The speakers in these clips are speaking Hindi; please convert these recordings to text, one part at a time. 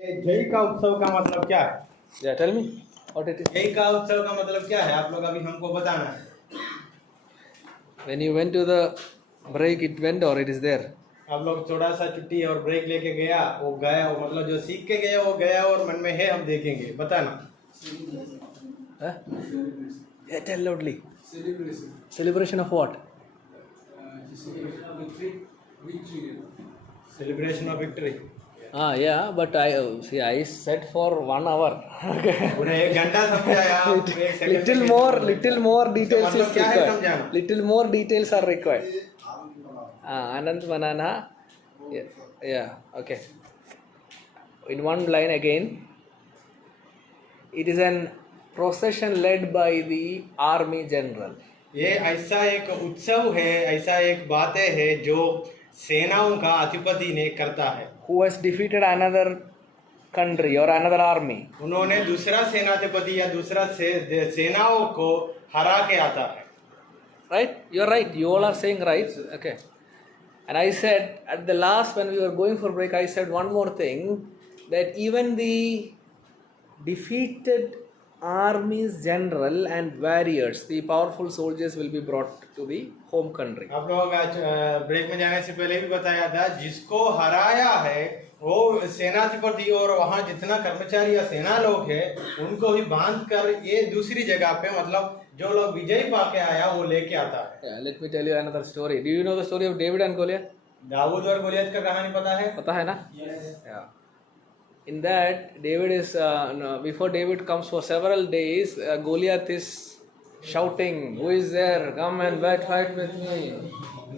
जय का उत्सव का मतलब क्या है? Yeah, tell me what it is. जय का उत्सव का मतलब क्या है? आप लोग अभी हमको बताना है। When you went to the break, it went or it is there? आप लोग थोड़ा सा छुट्टी और ब्रेक लेके गया, वो गया, वो मतलब जो सीख के गया वो गया और मन में है, हम देखेंगे, बताना। Huh? Yeah, tell loudly. Celebration. Celebration of what? Celebration of victory. Celebration of victory. Yeah, but I said for 1 hour. उन्हें 1 घंटा समझाया। little more details मतलब is क्या है required. समझाना? Little more details are required. Anand Manana. Yeah, okay. In one line again. It is an procession led by the army general. ये ऐसा एक उत्सव है, ऐसा एक बातें है जो सेनाओं का अधिपति ने करता है। Who has defeated another country or another army. उन्होंने दूसरा सेनाधिपति या दूसरा सेनाओं को हरा के आता है। Right? You are right. You all are saying right. Okay. And I said at the last when we were going for break, I said one more thing, that even the defeated armies general and warriors, the powerful soldiers will be brought to the home country. आप लोग आज ब्रेक में जाने से पहले भी बताया था, जिसको हराया है वो सेनाधिपति और वहाँ जितना कर्मचारी या सेना लोग है उनको ही बांध कर ये दूसरी जगह पे, मतलब जो लोग विजय पाके आया वो लेके आता है। Yeah, let me tell you another story. Do you know the story of David and Goliath? Dawood और गोलियत का कहानी पता है? पता है ना? Yes. Yeah. In that, David is before David comes for several days, Goliath is shouting, "Who is there? Come and fight with me."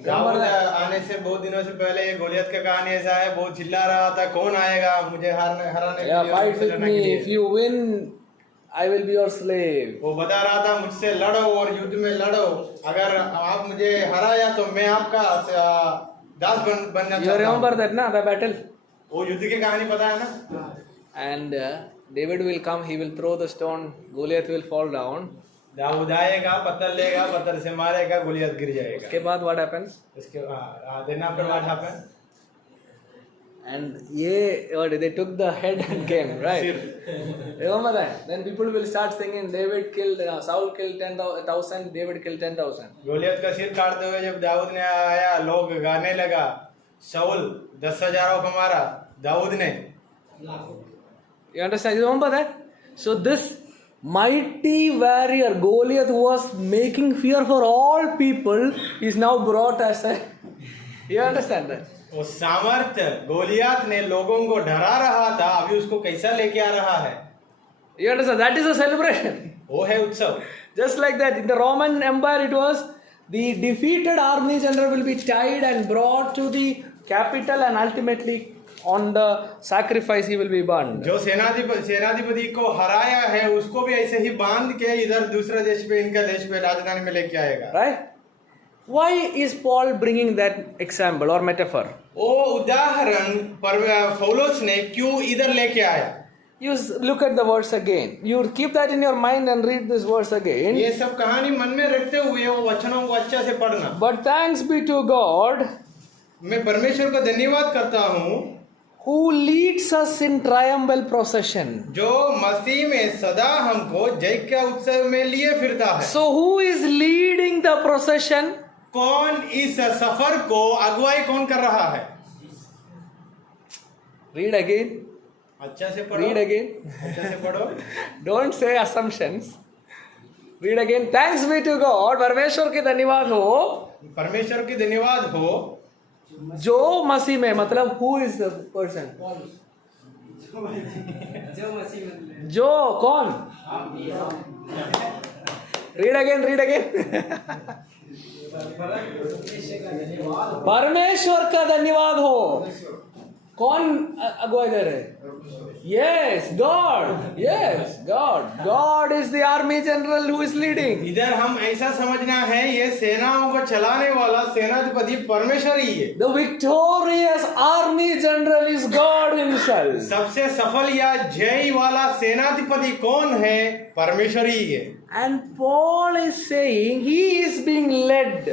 Dawood आने से बहुत दिनों से पहले ये गोलियत का कहानी ऐसा है, बहुत चिल्ला रहा था, कौन आएगा मुझे हराने के Yeah, लिए, fight with लड़ने me. के लिए। If you win, I will be your slave. वो बता रहा था, मुझसे लड़ो और युद्ध में लड़ो, अगर आप मुझे हराया तो मैं आपका दास बनना You चाहता remember हूँ। that, na? The battle. वो युद्ध की कहानी पता है ना? And David will come. He will throw the stone. Goliath will fall down. Dawood आएगा, पत्थर लेगा, पत्थर से मारेगा, गोलियत गिर जाएगा। उसके बाद what happens? इसके then after what happened? And they took the head and came, right? Remember that? Then people will start singing, David killed, Saul killed 10,000, David killed 10,000. Goliath का सिर काटते हुए जब दाऊद ने आया, लोग गाने लगा, शाऊल 10,000 को मारा, दाऊद ने। You understand? You remember that? So this mighty warrior Goliath, who was making fear for all people, is now brought as a. You understand that? वो सामर्थ्य गोलियत ने लोगों को डरा रहा था, अभी उसको कैसा लेके आ रहा है? You understand? That is a celebration. वो है उत्सव। Just like that, in the Roman Empire, it was the defeated army general will be tied and brought to the capital, and ultimately on the sacrifice he will be burned. जो सेनाधिपति को हराया है उसको भी ऐसे ही बांध के इधर दूसरा देश पे, इनका देश पे, राजधानी में लेके आएगा। Right? Why is Paul bringing that example or metaphor? वो उदाहरण पौलुस ने क्यों इधर लेके आया? You look at the verse again. You keep that in your mind and read this verse again. ये सब कहानी मन में रखते हुए वो वचनों को अच्छा से पढ़ना। But thanks be to God, मैं परमेश्वर को धन्यवाद करता हूँ, who leads us in triumphal procession. जो मसीह में सदा हमको जय के उत्सव में लिए फिरता है। So who is leading the procession? कौन इस सफर को अगुवाई कौन कर रहा है? Read again. अच्छा से पढ़ो। Read again. अच्छा से पढ़ो। Don't say assumptions. Read again. Thanks be to God. परमेश्वर की धन्यवाद हो, परमेश्वर की धन्यवाद हो, जो मसीह में, मतलब who is the person? जो कौन? Read again. Read again. परमेश्वर का धन्यवाद हो। कौन अगुवाई दे रहे? Yes, God. Yes, God. God is the army general who is leading. इधर हम ऐसा समझना है, ये सेनाओं को चलाने वाला सेनाधिपति परमेश्वर ही है। The victorious army general is God himself. सबसे सफल या जय वाला सेनाधिपति कौन है? परमेश्वर ही है। And Paul is saying he is being led.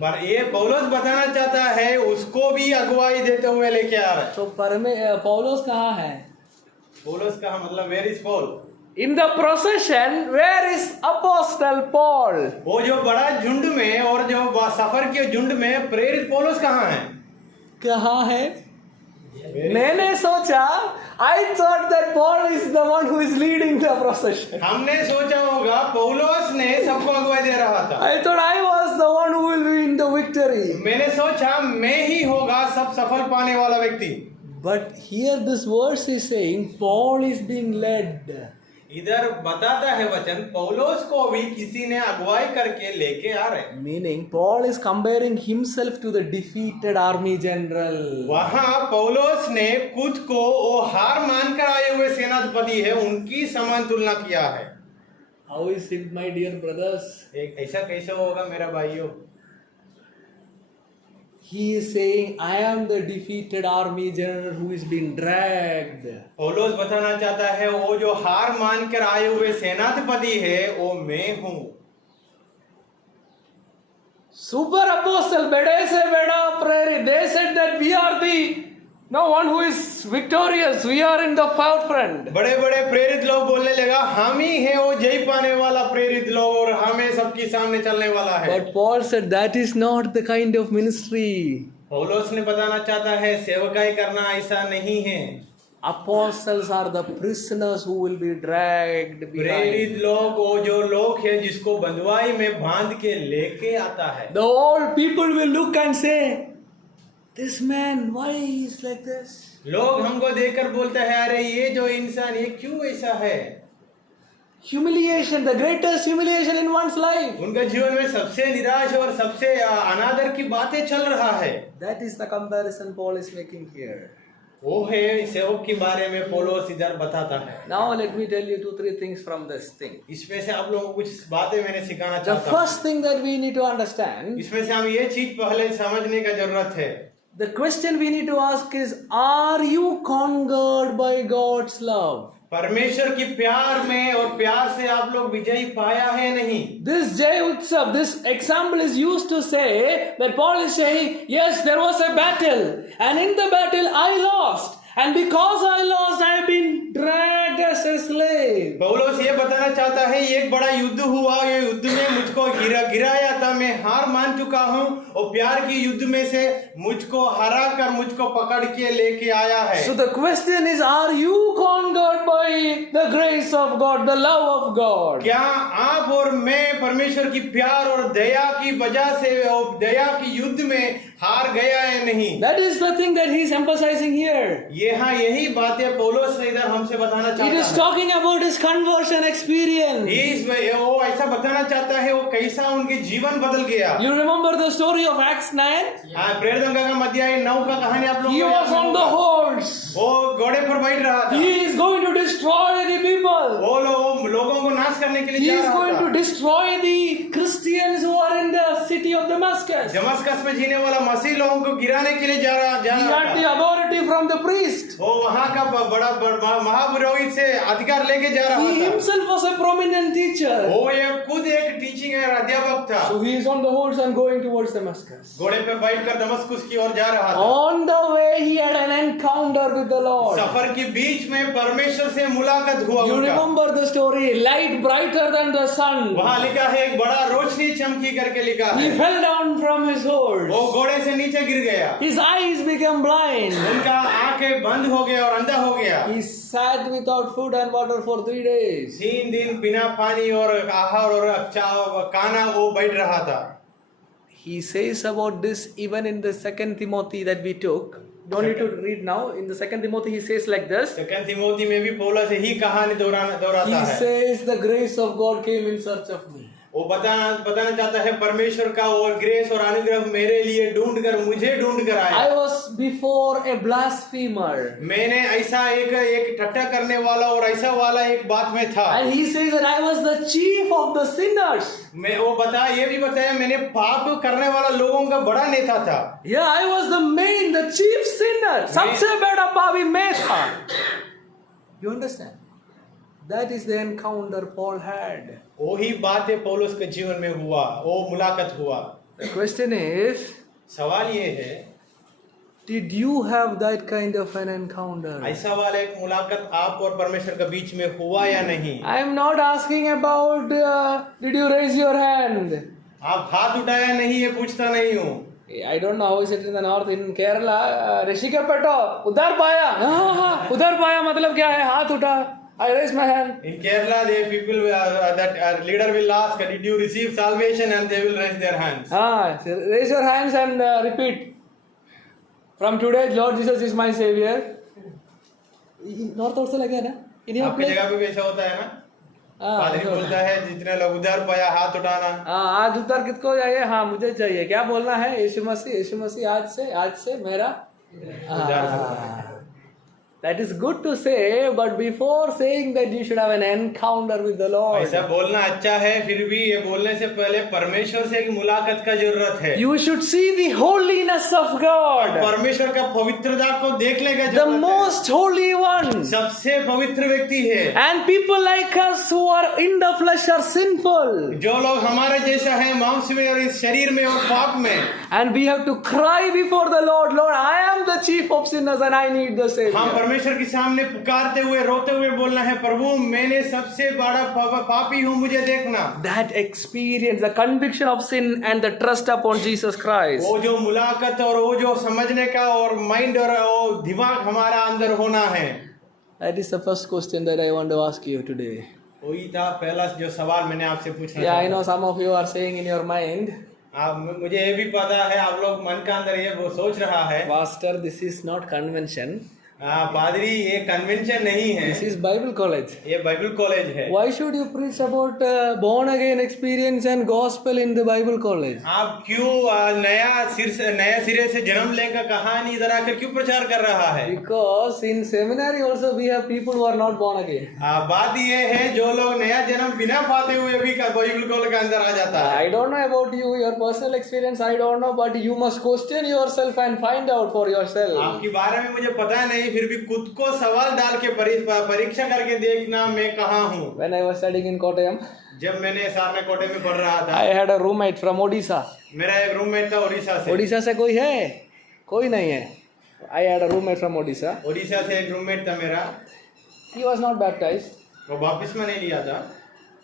पर ये पौलुस बताना चाहता है उसको भी अगुवाई देते हुए लेके आ रहा है। तो पौलुस कहाँ है? पौलुस का मतलब where is Paul? In the procession, where is Apostle Paul? वो जो बड़ा झुंड में और जो सफर के झुंड में प्रेरित पौलुस कहाँ है? कहाँ है? मैंने सोचा, I thought that Paul is the one who is leading the procession. हमने सोचा होगा पौलुस ने सबको अगुवाई दे रहा था। I thought I was the one who will win the victory. मैंने सोचा मैं ही होगा सब सफल पाने वाला व्यक्ति। But here this verse is saying Paul is being led. इधर बताता है वचन पौलुस को भी किसी ने अगुवाई करके लेके आ रहे। Meaning Paul is comparing himself to the defeated army general. वहाँ पौलुस ने खुद को वो हार मानकर आए हुए सेनापति है उनकी समान तुलना किया है। How is it, my dear brothers? एक ऐसा कैसे होगा मेरा भाइयों? He is saying, I am the defeated army general who is being dragged. पौलुस बताना चाहता है वो जो हार मानकर आए हुए सेनापति है वो मैं हूँ। Super apostle, बड़े से बड़ा प्रेरित, they said that we are the one who is victorious. We are in the forefront. बड़े बड़े प्रेरित लोग बोलने लगा हम ही हैं वो जय पाने वाला प्रेरित लोग और हमें सबके सामने चलने वाला है। But Paul said that is not the kind of ministry. पौलुस ने बताना चाहता है सेवकाई करना ऐसा नहीं है। Apostles are the prisoners who will be dragged behind. प्रेरित लोग वो जो लोग हैं जिसको बंधुआई में बांध के लेके आता है। The old people will look and say, this man, why he is like this? लोग हमको देखकर बोलते हैं अरे ये जो इंसान ये क्यों ऐसा है? Humiliation, the greatest humiliation in one's life. उनका जीवन में सबसे निराश और सबसे अनादर की बातें चल रहा है। That is the comparison Paul is making here. वो है सेवक के बारे में पौलुस इधर बताता है। Now let me tell you 2-3 things from this thing. इसमें से आप लोगों को कुछ बातें मैंने सिखाना The चाहता हूँ। first thing that we need to understand, इसमें से हम ये चीज पहले समझने का जरूरत है। the question we need to ask is, are you conquered by God's love? परमेश्वर की प्यार में और प्यार से आप लोग विजयी पाया है नहीं? This Jai Utsav, this example is used to say that Paul is saying, yes, there was a battle, and in the battle I lost, and because I lost, I have been dragged as a slave. पौलुस ये बताना चाहता है एक बड़ा युद्ध हुआ, ये युद्ध में मुझको गिराया था, मैं हार मान चुका हूँ और प्यार की युद्ध में से मुझको हरा कर मुझको पकड़ के लेके आया है। So the question is, are you conquered by the grace of God, the love of God? क्या आप और मैं परमेश्वर की प्यार और दया की वजह से और दया की युद्ध में हार गया है नहीं? That is the thing that he is emphasizing here. यही बातें पौलुस ने इधर हमसे बताना It चाहता is है। talking about his conversion experience. वो ऐसा बताना चाहता है वो कैसा उनके जीवन बदल गया। You remember the story of Acts 9? हाँ, प्रेरितों का अध्याय 9 का कहानी आप लोगों He को was याद on the होगा। horse. वो घोड़े पर बैठ रहा था। He is going to destroy the people. वो लोगों को नाश करने के लिए He जा is रहा going to था। destroy the Christians who are in the city of Damascus. Damascus में जीने वाला मसीह लोगों को गिराने के लिए जा He रहा had the था। authority from the priest. वो वहाँ का बड़ा महापुरोहित से अधिकार लेके जा रहा He था। himself was a prominent teacher. वो ये खुद एक टीचिंग अध्यापक था। So he is on the horse and going towards Damascus. घोड़े पर बैठकर दमस्कुस की ओर जा रहा था। On the way he had an encounter with the Lord. सफर के बीच में परमेश्वर से मुलाकात हुआ You उनका। remember the story, light brighter than the sun. वहाँ लिखा है एक बड़ा रोशनी चमकी करके लिखा He है। fell down from his horse. वो घोड़े से नीचे गिर गया। His eyes became blind. उनका आंखें बंद हो गया और अंधा हो गया। He sat without food and water for 3 days. 3 दिन बिना पानी और आहार और खाना वो बैठ रहा था। He says about this even in the 2 Timothy that we took. Don't need to read now. In the 2 Timothy he says like this. Second Timothy में भी पौलुस यही कहानी दोहराता He है। says the grace of God came in search of me. वो बताना चाहता है परमेश्वर का वो ग्रेस और अनुग्रह मेरे लिए मुझे ढूंढ कर आया। I was before a blasphemer. मैंने ऐसा एक ठट्टा करने वाला और ऐसा वाला एक बात में था। And he says that I was the chief of the sinners. मैं वो ये भी बताया मैंने पाप करने वाला लोगों का बड़ा नेता था। Yeah, I was the chief sinner. सबसे बड़ा पापी मैं था. You understand? That is the encounter Paul had. वही बात है पौलुस के जीवन में हुआ, वो मुलाकात हुआ। The question is, सवाल ये है, Did you have that kind of an encounter? ऐसा वाला एक मुलाकात आप और परमेश्वर के बीच में हुआ या नहीं? I am not asking about did you raise your hand? आप हाथ उठाया नहीं, ये पूछता नहीं हूँ. I don't know how is it in the north. In Kerala, ऋषिकेपेटो उधर पाया. हाँ, उधर पाया मतलब क्या है? हाथ उठा. I raise my hand. In Kerala, the people that leader will ask, did you receive salvation, and they will raise their hands. हाँ, raise your hands and repeat. From today, Lord Jesus is my savior. North also लगे है ना? In your आपकी place. जगह पे भी ऐसा होता है ना? हाँ, पादरी बोलता है जितने लोग उधर पाया हाथ उठाना. हाँ, आज उधर किसको चाहिए? हाँ, मुझे चाहिए. क्या बोलना है? यीशु मसीह आज से मेरा. हाँ. That is good to say, but before saying that you should have an encounter with the Lord. ऐसा बोलना अच्छा है, फिर भी ये बोलने से पहले परमेश्वर से एक मुलाकात का जरूरत है. You should see the holiness of God. परमेश्वर का पवित्रता को देखने का The जरूरत है. most holy one. सबसे पवित्र व्यक्ति है. And people like us who are in the flesh are sinful. जो लोग हमारे जैसा है मांस में और इस शरीर में और पाप में. And we have to cry before the Lord, Lord, I am the chief of sinners and I need the Savior. हम परमेश्वर के सामने पुकारते हुए रोते हुए बोलना है, प्रभु मैंने सबसे बड़ा पापी हूँ, मुझे देखना. That experience, the conviction of sin and the trust upon Jesus Christ. वो जो मुलाकात और वो जो समझने का और माइंड और वो दिमाग हमारा अंदर होना है. That is the first question that I want to ask you today. वही था पहला जो सवाल मैंने आपसे पूछना Yeah, था. I know some of you are saying in your mind, मुझे ये भी पता है आप लोग मन का अंदर ये वो सोच रहा है, Pastor, this is not convention. पादरी ये कन्वेंशन नहीं है, This is Bible college. ये बाइबल कॉलेज है. Why should you preach about born again experience and gospel in the Bible college? आप क्यों नया सिरे से जन्म लेने का कहानी इधर आकर क्यों प्रचार कर रहा है? Because in seminary also we have people who are not born again. बात ये है जो लोग नया जन्म बिना पाते हुए भी बाइबल कॉलेज के अंदर आ जाता है. I don't know about you, your personal experience, I don't know, but you must question yourself and find out for yourself. आपके बारे में मुझे पता नहीं, फिर भी खुद को सवाल डाल के परीक्षा करके देखना मैं कहाँ हूँ. When I was studying in Kottayam, जब मैंने सारनाथ कोटे में पढ़ रहा था, I had a roommate from Odisha. मेरा एक रूममेट था उड़ीसा से. ओडिशा से कोई है? कोई नहीं है. I had a roommate from Odisha. Orissa से एक रूममेट था मेरा. He was not baptized. वो बपतिस्मा नहीं लिया था.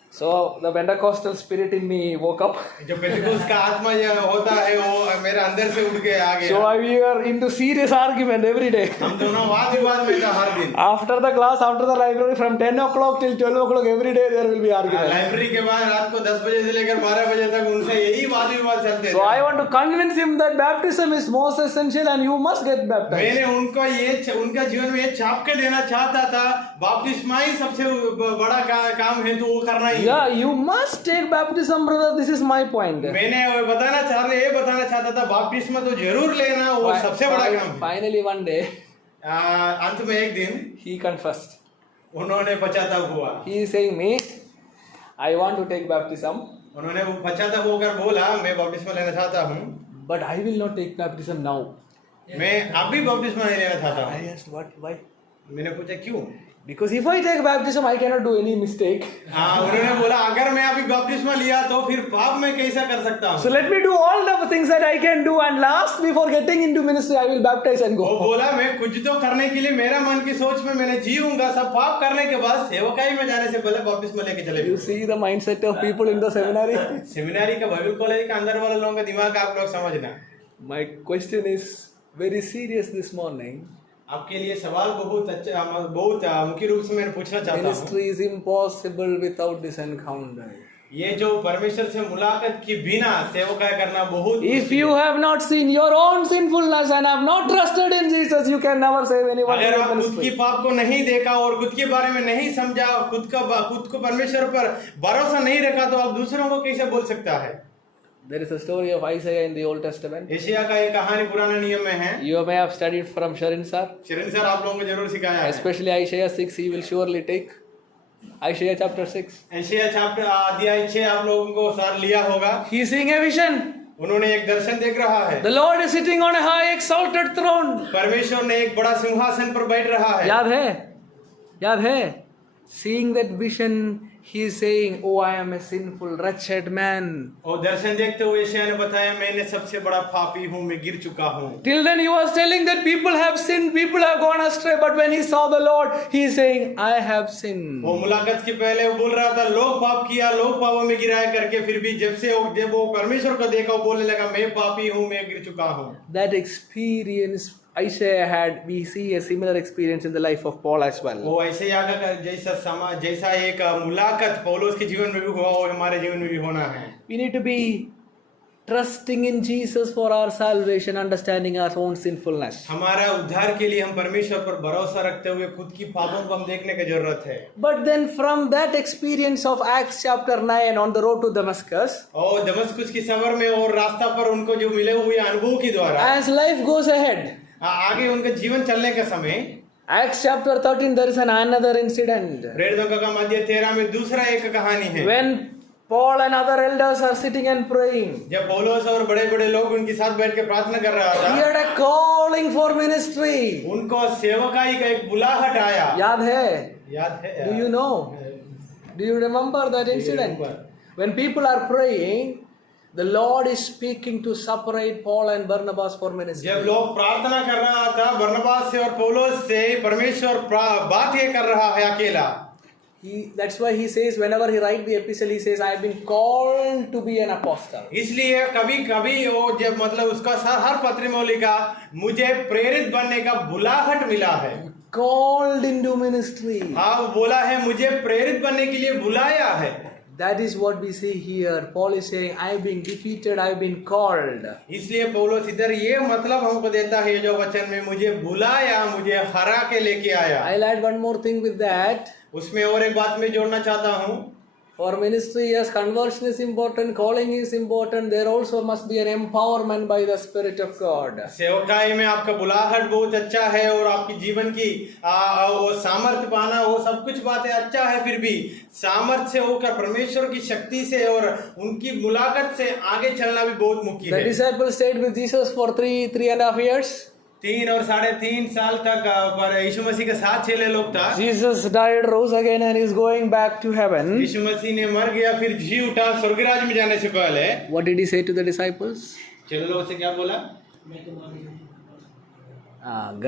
So the Pentecostal spirit in me woke up. जो पेंटिकोस्ट का आत्मा जो होता है वो मेरे अंदर से उठ के आ गया. So we were into serious argument every day. हम दोनों वाद विवाद में था हर दिन. After the class, after the library, from 10 o'clock till 12 o'clock, every day there will be argument. Library के बाद रात को 10 बजे से लेकर 12 बजे तक उनसे यही वाद विवाद चलते So थे. I want to convince him that baptism is most essential and you must get baptized. मैंने उनको उनका जीवन में ये छाप के देना चाहता था, बपतिस्मा ही सबसे बड़ा काम है तो वो करना ही. Yeah, you must take baptism, brother. This is my point. मैंने ये बताना चाहता था बपतिस्मा तो जरूर लेना, वो सबसे बड़ा काम है. Finally one day, अंत में एक दिन he confessed. उन्होंने पश्चाताप हुआ. He is saying me, I want to take baptism, उन्होंने वो पश्चाताप होकर बोला मैं बपतिस्मा लेना चाहता हूँ, but I will not take baptism now. मैं अभी बपतिस्मा नहीं लेना चाहता I हूँ. asked, what? Why? मैंने पूछा क्यों? Because if I take baptism, I cannot do any mistake. उन्होंने बोला अगर मैं अभी बपतिस्मा लिया तो फिर पाप मैं कैसा कर सकता हूँ. So let me do all the things that I can do, and last, before getting into ministry, I will baptize and वो go. बोला मैं कुछ तो करने के लिए मेरा मन की सोच में मैंने जीऊंगा, सब पाप करने के बाद सेवकाई में जाने से पहले बपतिस्मा लेके चले. You see the mindset of people in the seminary? Seminary का बाइबल कॉलेज के अंदर वाले लोगों का दिमाग आप लोग समझना. My question is very serious this morning. आपके लिए सवाल बहुत मुख्य रूप से मैंने पूछना चाहता हूँ. Ministry is impossible without this encounter. ये जो परमेश्वर से मुलाकात की बिना सेवकाई करना बहुत. If you have not seen your own sinfulness and have not trusted in Jesus, you can never save anyone. अगर आप खुद की पाप को नहीं देखा और खुद के बारे में नहीं समझा, खुद को परमेश्वर पर भरोसा नहीं रखा, तो आप दूसरों को कैसे बोल सकता है? There is a story of Isaiah in the Old Testament. Asia का एक कहानी पुराने नियम में है. You may have studied from Sharin sir. शरण सर आप लोगों को जरूर सिखाया है. Especially Isaiah 6, he will surely take. Isaiah chapter 6. Asia chapter अध्याय 6 आप लोगों को सर लिया होगा. He is seeing a vision. उन्होंने एक दर्शन देख रहा है. The Lord is sitting on a high exalted throne. परमेश्वर ने एक बड़ा सिंहासन पर बैठ रहा है. याद है? Seeing that vision, he is saying, "Oh, I am a sinful, wretched man." और दर्शन देखते हुए यशायाह ने बताया, मैंने सबसे बड़ा पापी हूँ, मैं गिर चुका हूँ। Till then he was telling that people have sinned, people have gone astray, but when he saw the Lord, he is saying, "I have sinned." वो मुलाकात के पहले वो बोल रहा था, लोग पाप किया, लोग पापों में गिराया करके, फिर भी जब वो परमेश्वर को देखा, वो बोलने लगा, मैं पापी हूँ, मैं गिर चुका हूँ। That experience Isaiah had, we see a similar experience in the life of Paul as well. वो ऐसे आगा जैसा एक मुलाकात पौलुस के जीवन में भी हुआ, वो हमारे जीवन में भी होना है। We need to be trusting in Jesus for our salvation, understanding our own sinfulness. हमारा उद्धार के लिए हम परमेश्वर पर भरोसा रखते हुए खुद की पापों को हम देखने की जरूरत है। But then from that experience of Acts chapter 9 on the road to Damascus, और दमस्कुस की सफर में और रास्ता पर उनको जो मिले हुए अनुभव के द्वारा as life goes ahead, आगे उनका जीवन चलने का समय, Acts chapter 13, there is another incident. प्रेरितों का अध्याय 13 में दूसरा एक कहानी है। When Paul and other elders are sitting and praying, जब पौलुस और बड़े बड़े लोग उनके साथ बैठ के प्रार्थना कर रहा he था, had a calling for ministry. उनको सेवकाई का एक बुलाहट आया। याद है? याद है? Do you know? Do you remember that incident? When people are praying, the Lord is speaking to separate Paul and Barnabas for ministry. जब लोग प्रार्थना कर रहा था बरनबास से और पौलुस से, परमेश्वर बात ये कर रहा है अकेला। That's why he says, whenever he writes the epistle, he says, "I have been called to be an apostle." इसलिए कभी कभी वो जब मतलब उसका हर पत्र में वो लिखा, मुझे प्रेरित बनने का बुलाहट मिला है। Called into ministry. हाँ, वो बोला है मुझे प्रेरित बनने के लिए बुलाया है। That is what we see here. Paul is saying, "I have been defeated, I have been called." इसलिए पौलुस इधर ये मतलब हमको देता है जो वचन में, मुझे बुलाया, मुझे हरा के लेके आया। I'll add one more thing with that. उसमें और एक बात मैं जोड़ना चाहता हूँ। For ministry, yes, conversion is important, calling is important. There also must be an empowerment by the Spirit of God. सेवकाई में आपका बुलाहट बहुत अच्छा है और आपकी जीवन की वो सामर्थ्य पाना, वो सब कुछ बातें अच्छा है, फिर भी सामर्थ्य से होकर परमेश्वर की शक्ति से और उनकी मुलाकात से आगे चलना भी बहुत मुख्य The है। disciples stayed with Jesus for 3.5 years. 3 और 3.5 साल तक यीशु मसीह के साथ चले लोग था। Jesus died, rose again, and is going back to heaven. यीशु मसीह ने मर गया, फिर जी उठा स्वर्गराज में जाने से पहले। What did he say to the disciples? चलो लोगों से क्या बोला?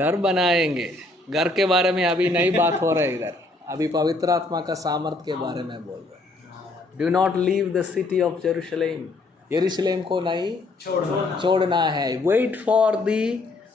घर बनाएंगे। घर के बारे में अभी नई बात हो रही है इधर। अभी पवित्र आत्मा का सामर्थ्य के बारे में बोल रहे। Do not leave the city of Jerusalem. यरूशलेम को नहीं छोड़ना है। Wait for the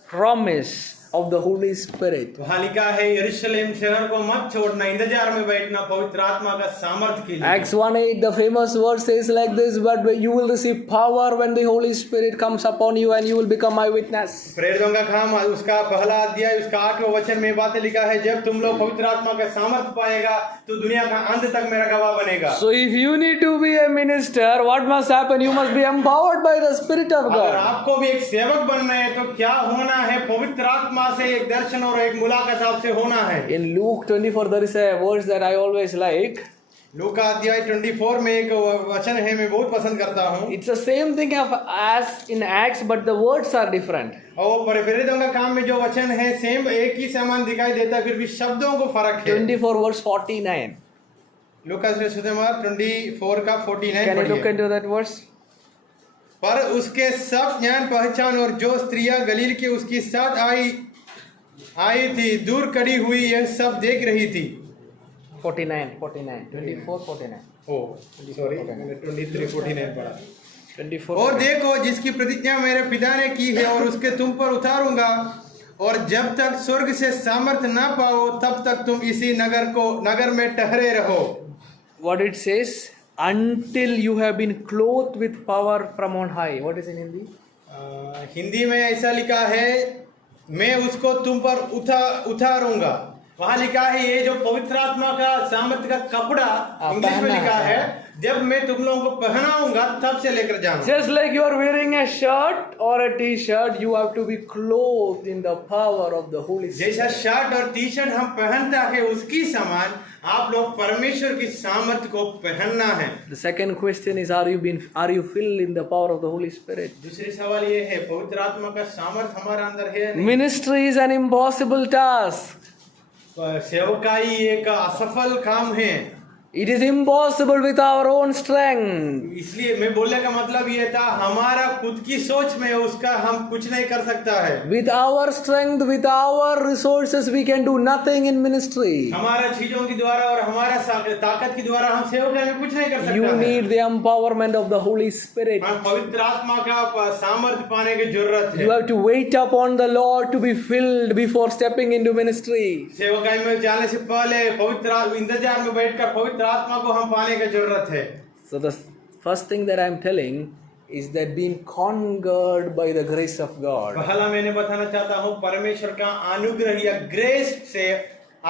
promise of the Holy Spirit. वहाँ लिखा है यरूशलेम शहर को मत छोड़ना, इंतजार में बैठना पवित्र आत्मा का सामर्थ्य के लिए। Acts 1:8, the famous verse says like this, "But you will receive power when the Holy Spirit comes upon you, and you will become my witness." प्रेरितों का काम उसका पहला अध्याय उसका 8वां वचन में बातें लिखा है, जब तुम लोग पवित्र आत्मा का सामर्थ्य पाएगा तो दुनिया का अंत तक मेरा गवाह बनेगा। So if you need to be a minister, what must happen? You must be empowered by the Spirit of अगर God. आपको भी एक सेवक बनना है तो क्या होना है? पवित्र आत्मा से एक दर्शन और एक मुलाकात आपसे होना है। In Luke 24, there is a verse that I always like. लूका अध्याय 24 में एक वचन है, मैं बहुत पसंद करता हूँ। It's the same thing as in Acts, but the words are different. और प्रेरितों का काम में जो वचन है सेम एक ही समान दिखाई देता है, फिर भी शब्दों को फर्क है। 24 verse 49. लूका सुसमाचार 24 का 49 Can you look पढ़िए। into that verse? पर उसके सब ज्ञान पहचान और जो स्त्रियां गलील के उसके साथ आई थी, दूर खड़ी हुई यह सब देख रही थी। 49, 24, 49. ओ सॉरी, मैंने 23 49 पढ़ा। 24. और देखो, जिसकी प्रतिज्ञा मेरे पिता ने की है और उसके तुम पर उतारूंगा, और जब तक स्वर्ग से सामर्थ्य ना पाओ तब तक तुम इसी नगर में ठहरे रहो। What it says? Until you have been clothed with power from on high. What is in Hindi? Hindi में ऐसा लिखा है, मैं उसको तुम पर उतारूंगा। वहां लिखा है ये जो पवित्र आत्मा का सामर्थ्य का कपड़ा, इंग्लिश में लिखा है, जब मैं तुम लोगों को पहनाऊंगा तब से लेकर जाऊंगा। Just like you are wearing a shirt or a t-shirt, you have to be clothed in the power of the Holy Spirit. जैसा शर्ट और टी शर्ट हम पहनता है उसकी समान आप लोग परमेश्वर की सामर्थ्य को पहनना है। The second question is, are you filled in the power of the Holy Spirit? दूसरी सवाल ये है, पवित्र आत्मा का सामर्थ्य हमारे अंदर है? Ministry is an impossible task. सेवकाई एक असफल काम है। It is impossible with our own strength. इसलिए मैं बोलने का मतलब ये था, हमारा खुद की सोच में उसका हम कुछ नहीं कर सकता है। With our strength, with our resources, we can do nothing in ministry. हमारा चीजों के द्वारा और हमारा ताकत के द्वारा हम सेवकाई में कुछ नहीं कर सकते You हैं। need the empowerment of the Holy Spirit. हम पवित्र आत्मा का सामर्थ्य पाने की जरूरत You है। have to wait upon the Lord to be filled before stepping into ministry. सेवकाई में जाने से पहले पवित्र इंतजार में बैठकर पवित्र आत्मा को हम पाने की जरूरत है। So the first thing that I am telling is that being conquered by the grace of God. पहला मैंने बताना चाहता हूँ, परमेश्वर का अनुग्रह या ग्रेस से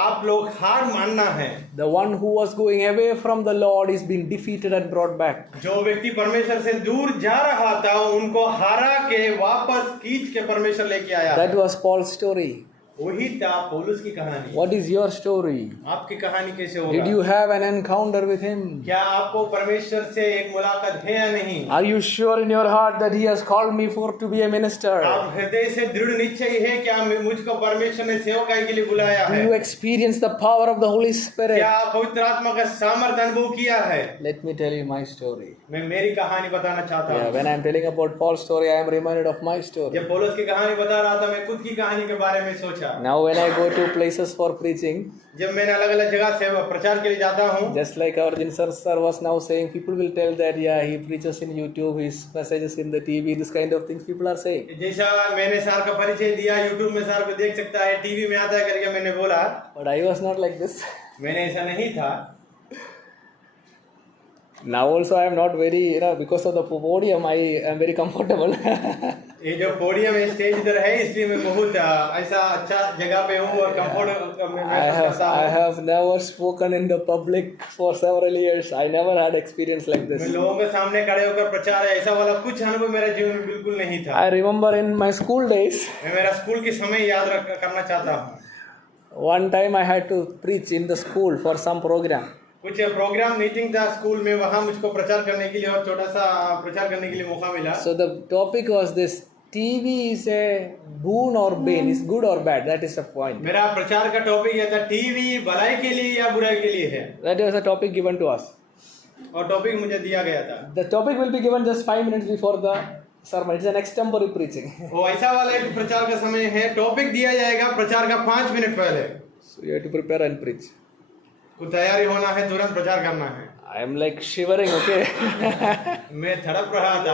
आप लोग हार मानना है। The one who was going away from the Lord is being defeated and brought back. जो व्यक्ति परमेश्वर से दूर जा रहा था उनको हरा के वापस खींच के परमेश्वर लेके आया। That was Paul's story. वही था पौलुस की कहानी। What is your story? आपकी कहानी कैसे Did होगा? you have an encounter with him? क्या आपको परमेश्वर से एक मुलाकात है या नहीं? Are you sure in your heart that he has called me for to be a minister? आप हृदय से दृढ़ निश्चय है क्या मुझको परमेश्वर ने सेवकाई के लिए बुलाया Do है? you experience the power of the Holy Spirit? क्या आप पवित्र आत्मा का सामर्थ्य अनुभव किया है? Let me tell you my story. मैं मेरी कहानी बताना चाहता Yeah, हूँ। when I am telling about Paul's story, I am reminded of my story. जब पौलुस की कहानी बता रहा था, मैं खुद की कहानी के बारे में सोचा। Now when I go to places for preaching, जब मैंने अलग अलग जगह से प्रचार के लिए जाता हूँ, just like our Jinsar sir was now saying, people will tell that yeah, he preaches in YouTube, his messages in the TV, this kind of things people are saying. जैसा मैंने सर का परिचय दिया, यूट्यूब में सर को देख सकता है, टीवी में आता है करके मैंने बोला, But I was not like this. मैंने ऐसा नहीं था। Now also I am not very, because of the podium, I am very comfortable. ये जो पोडियम है, स्टेज इधर है, इसलिए मैं बहुत ऐसा अच्छा जगह पे हूँ और कंफर्ट महसूस करता I हूँ। have never spoken in the public for several years. I never had experience like मैं this. लोगों के सामने खड़े होकर प्रचार ऐसा वाला कुछ अनुभव मेरे जीवन में बिल्कुल नहीं था। I remember in my school days, मैं मेरा स्कूल के समय याद करना चाहता हूँ। one time I had to preach in the school for some program. कुछ प्रोग्राम मीटिंग था स्कूल में, वहाँ मुझको प्रचार करने के लिए और छोटा सा प्रचार करने के लिए मौका मिला। So the topic was this: TV is a boon or bane, is good or bad. That is the point. मेरा प्रचार का टॉपिक यह था, टीवी भलाई के लिए या बुराई के लिए है, That was a topic given to us. और टॉपिक मुझे दिया गया था। The topic will be given just 5 minutes before the sermon. It's an extempore preaching. वो ऐसा वाला एक प्रचार का समय है, टॉपिक दिया जाएगा प्रचार का 5 मिनट पहले। So you have to prepare and preach. कुछ तैयारी होना है, तुरंत प्रचार करना है। I am like shivering, okay? मैं तड़प रहा था।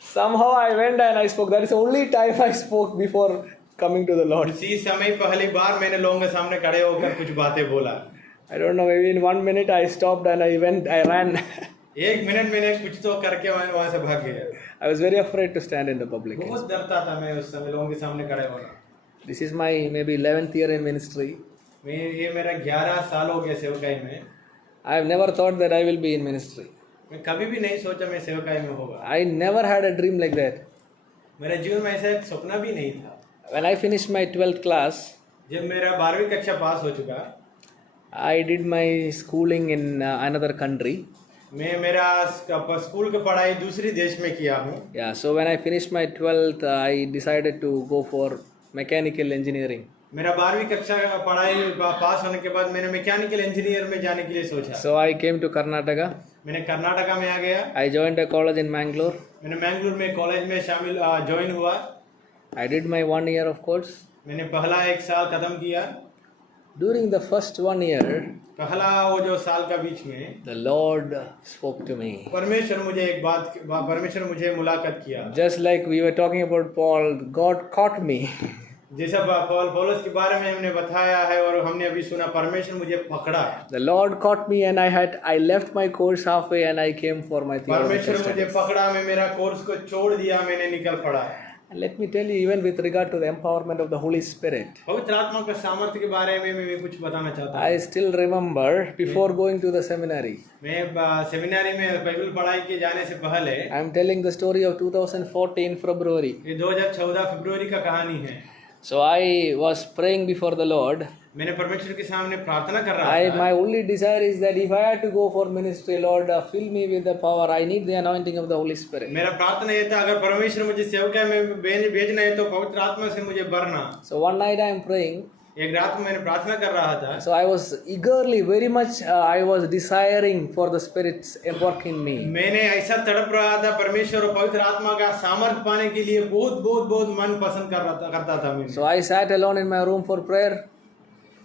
Somehow I went and I spoke. That is the only time I spoke before coming to the Lord. उसी समय पहली बार मैंने लोगों के सामने खड़े होकर कुछ बातें बोला। I don't know, maybe in 1 minute I stopped and I ran. 1 minute मैंने कुछ तो करके मैं वहाँ से भाग गया। I was very afraid to stand in the public. बहुत डरता था मैं उस समय लोगों के सामने खड़े होना। This is my maybe 11th year in ministry. ये मेरा 11 साल हो गया सेवकाई में। I have never thought that I will be in ministry. मैं कभी भी नहीं सोचा मैं सेवकाई में होगा। I never had a dream like that. मेरे जीवन में ऐसा एक सपना भी नहीं था। When I finished my 12th class, जब मेरा 12वीं कक्षा पास हो चुका, I did my schooling in another country. मैं मेरा स्कूल की पढ़ाई दूसरी देश में किया हूँ। Yeah, so when I finished my 12th, I decided to go for mechanical engineering. मेरा 12वीं कक्षा का पढ़ाई पास होने के बाद मैंने मैकेनिकल इंजीनियर में जाने के लिए सोचा। So I came to Karnataka. मैंने कर्नाटका में आ गया। I joined a college in Mangalore. मैंने मैंगलोर में कॉलेज में शामिल ज्वाइन हुआ। I did my 1 year of course. मैंने पहला 1 साल खत्म किया। During the first 1 year, पहला वो जो साल का बीच में the Lord spoke to me. परमेश्वर मुझे मुलाकात किया। Just like we were talking about Paul, God caught me. जैसा पौलुस के बारे में हमने बताया है और हमने अभी सुना, परमेश्वर मुझे पकड़ा। The Lord caught me and I left my course halfway and I came for my theological परमेश्वर मुझे studies. पकड़ा, मैं मेरा कोर्स को छोड़ दिया, मैंने निकल पड़ा। And let me tell you, even with regard to the empowerment of the Holy Spirit, पवित्र आत्मा के सामर्थ्य के बारे में मैं कुछ बताना चाहता हूँ। I still remember before going to the seminary. मैं सेमिनारी में बाइबल पढ़ाई के जाने से पहले, I am telling the story of 2014 February. ये 2014 फरवरी का कहानी है। So I was praying before the Lord. मैंने परमेश्वर के सामने प्रार्थना कर रहा था। My only desire is that if I had to go for ministry, Lord, fill me with the power. I need the anointing of the Holy Spirit. मेरा प्रार्थना ये था, अगर परमेश्वर मुझे सेवकाई में भेजना है तो पवित्र आत्मा से मुझे भरना। So one night I am praying. एक रात में मैंने प्रार्थना कर रहा था, So I was eagerly, very much, I was desiring for the Spirit's work in me. मैंने ऐसा तड़प रहा था परमेश्वर और पवित्र आत्मा का सामर्थ पाने के लिए, बहुत बहुत बहुत मन पसंद करता था मैंने। So I sat alone in my room for prayer.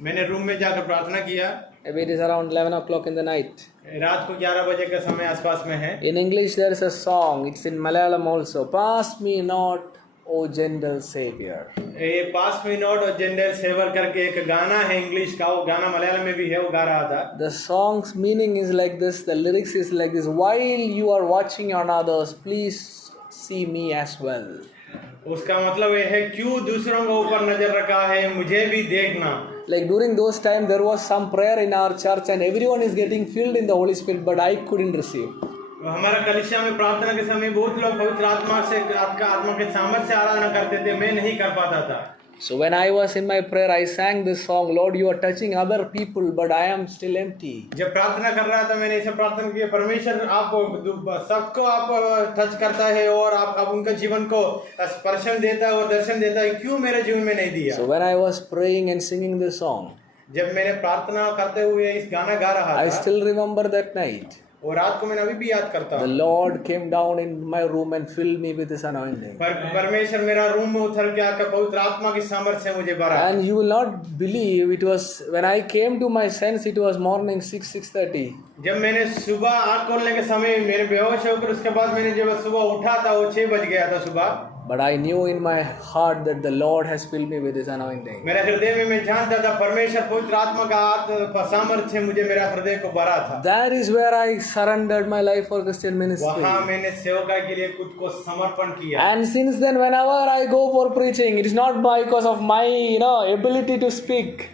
मैंने रूम में जाकर प्रार्थना किया। Maybe it is around 11 o'clock in the night. रात को 11 बजे का समय आसपास में है। In English there is a song, it's in Malayalam also. Pass me not, O gentle Savior. ये पास में नोट और जेंडर सेवर करके एक गाना है इंग्लिश का, वो गाना मलयालम में भी है, वो गा रहा था। The song's meaning is like this, the lyrics is like this. While you are watching on others, please see me as well. उसका मतलब ये है, क्यों दूसरों के ऊपर नजर रखा है, मुझे भी देखना। Like during those times there was some prayer in our church and everyone is getting filled in the Holy Spirit, but I couldn't receive. हमारा कलीसिया में प्रार्थना के समय बहुत लोग पवित्र आत्मा के सामर्थ से आराधना करते थे, मैं नहीं कर पाता था। So when I was in my prayer, I sang this song, Lord, you are touching other people, but I am still empty. जब प्रार्थना कर रहा था मैंने ऐसा प्रार्थना किया, परमेश्वर आप सबको आप टच करता है और आप उनका जीवन को स्पर्शन देता है और दर्शन देता है, क्यों मेरे जीवन में नहीं दिया। So when I was praying and singing this song, जब मैंने प्रार्थना करते हुए इस गाना गा रहा I था, still remember that night. और रात को मैंने अभी भी याद करता The हूँ, Lord came down in my room and filled me with His anointing. परमेश्वर मेरा रूम में उतर के आकर पवित्र आत्मा की सामर्थ से मुझे भरा। And you will not believe, it was when I came to my sense, it was morning 6:30. जब मैंने सुबह आँख खोलने के समय मेरे बेहोश होकर उसके बाद मैंने जब सुबह उठा था, वो 6 बज गया था सुबह। But I knew in my heart that the Lord has filled me with His anointing. मेरे हृदय में मैं जानता था परमेश्वर पवित्र आत्मा का सामर्थ्य मुझे मेरा हृदय को भरा था। That is where I surrendered my life for Christian ministry. वहाँ मैंने सेवका के लिए खुद को समर्पण किया। And since then, whenever I go for preaching, it is not because of my ability to speak,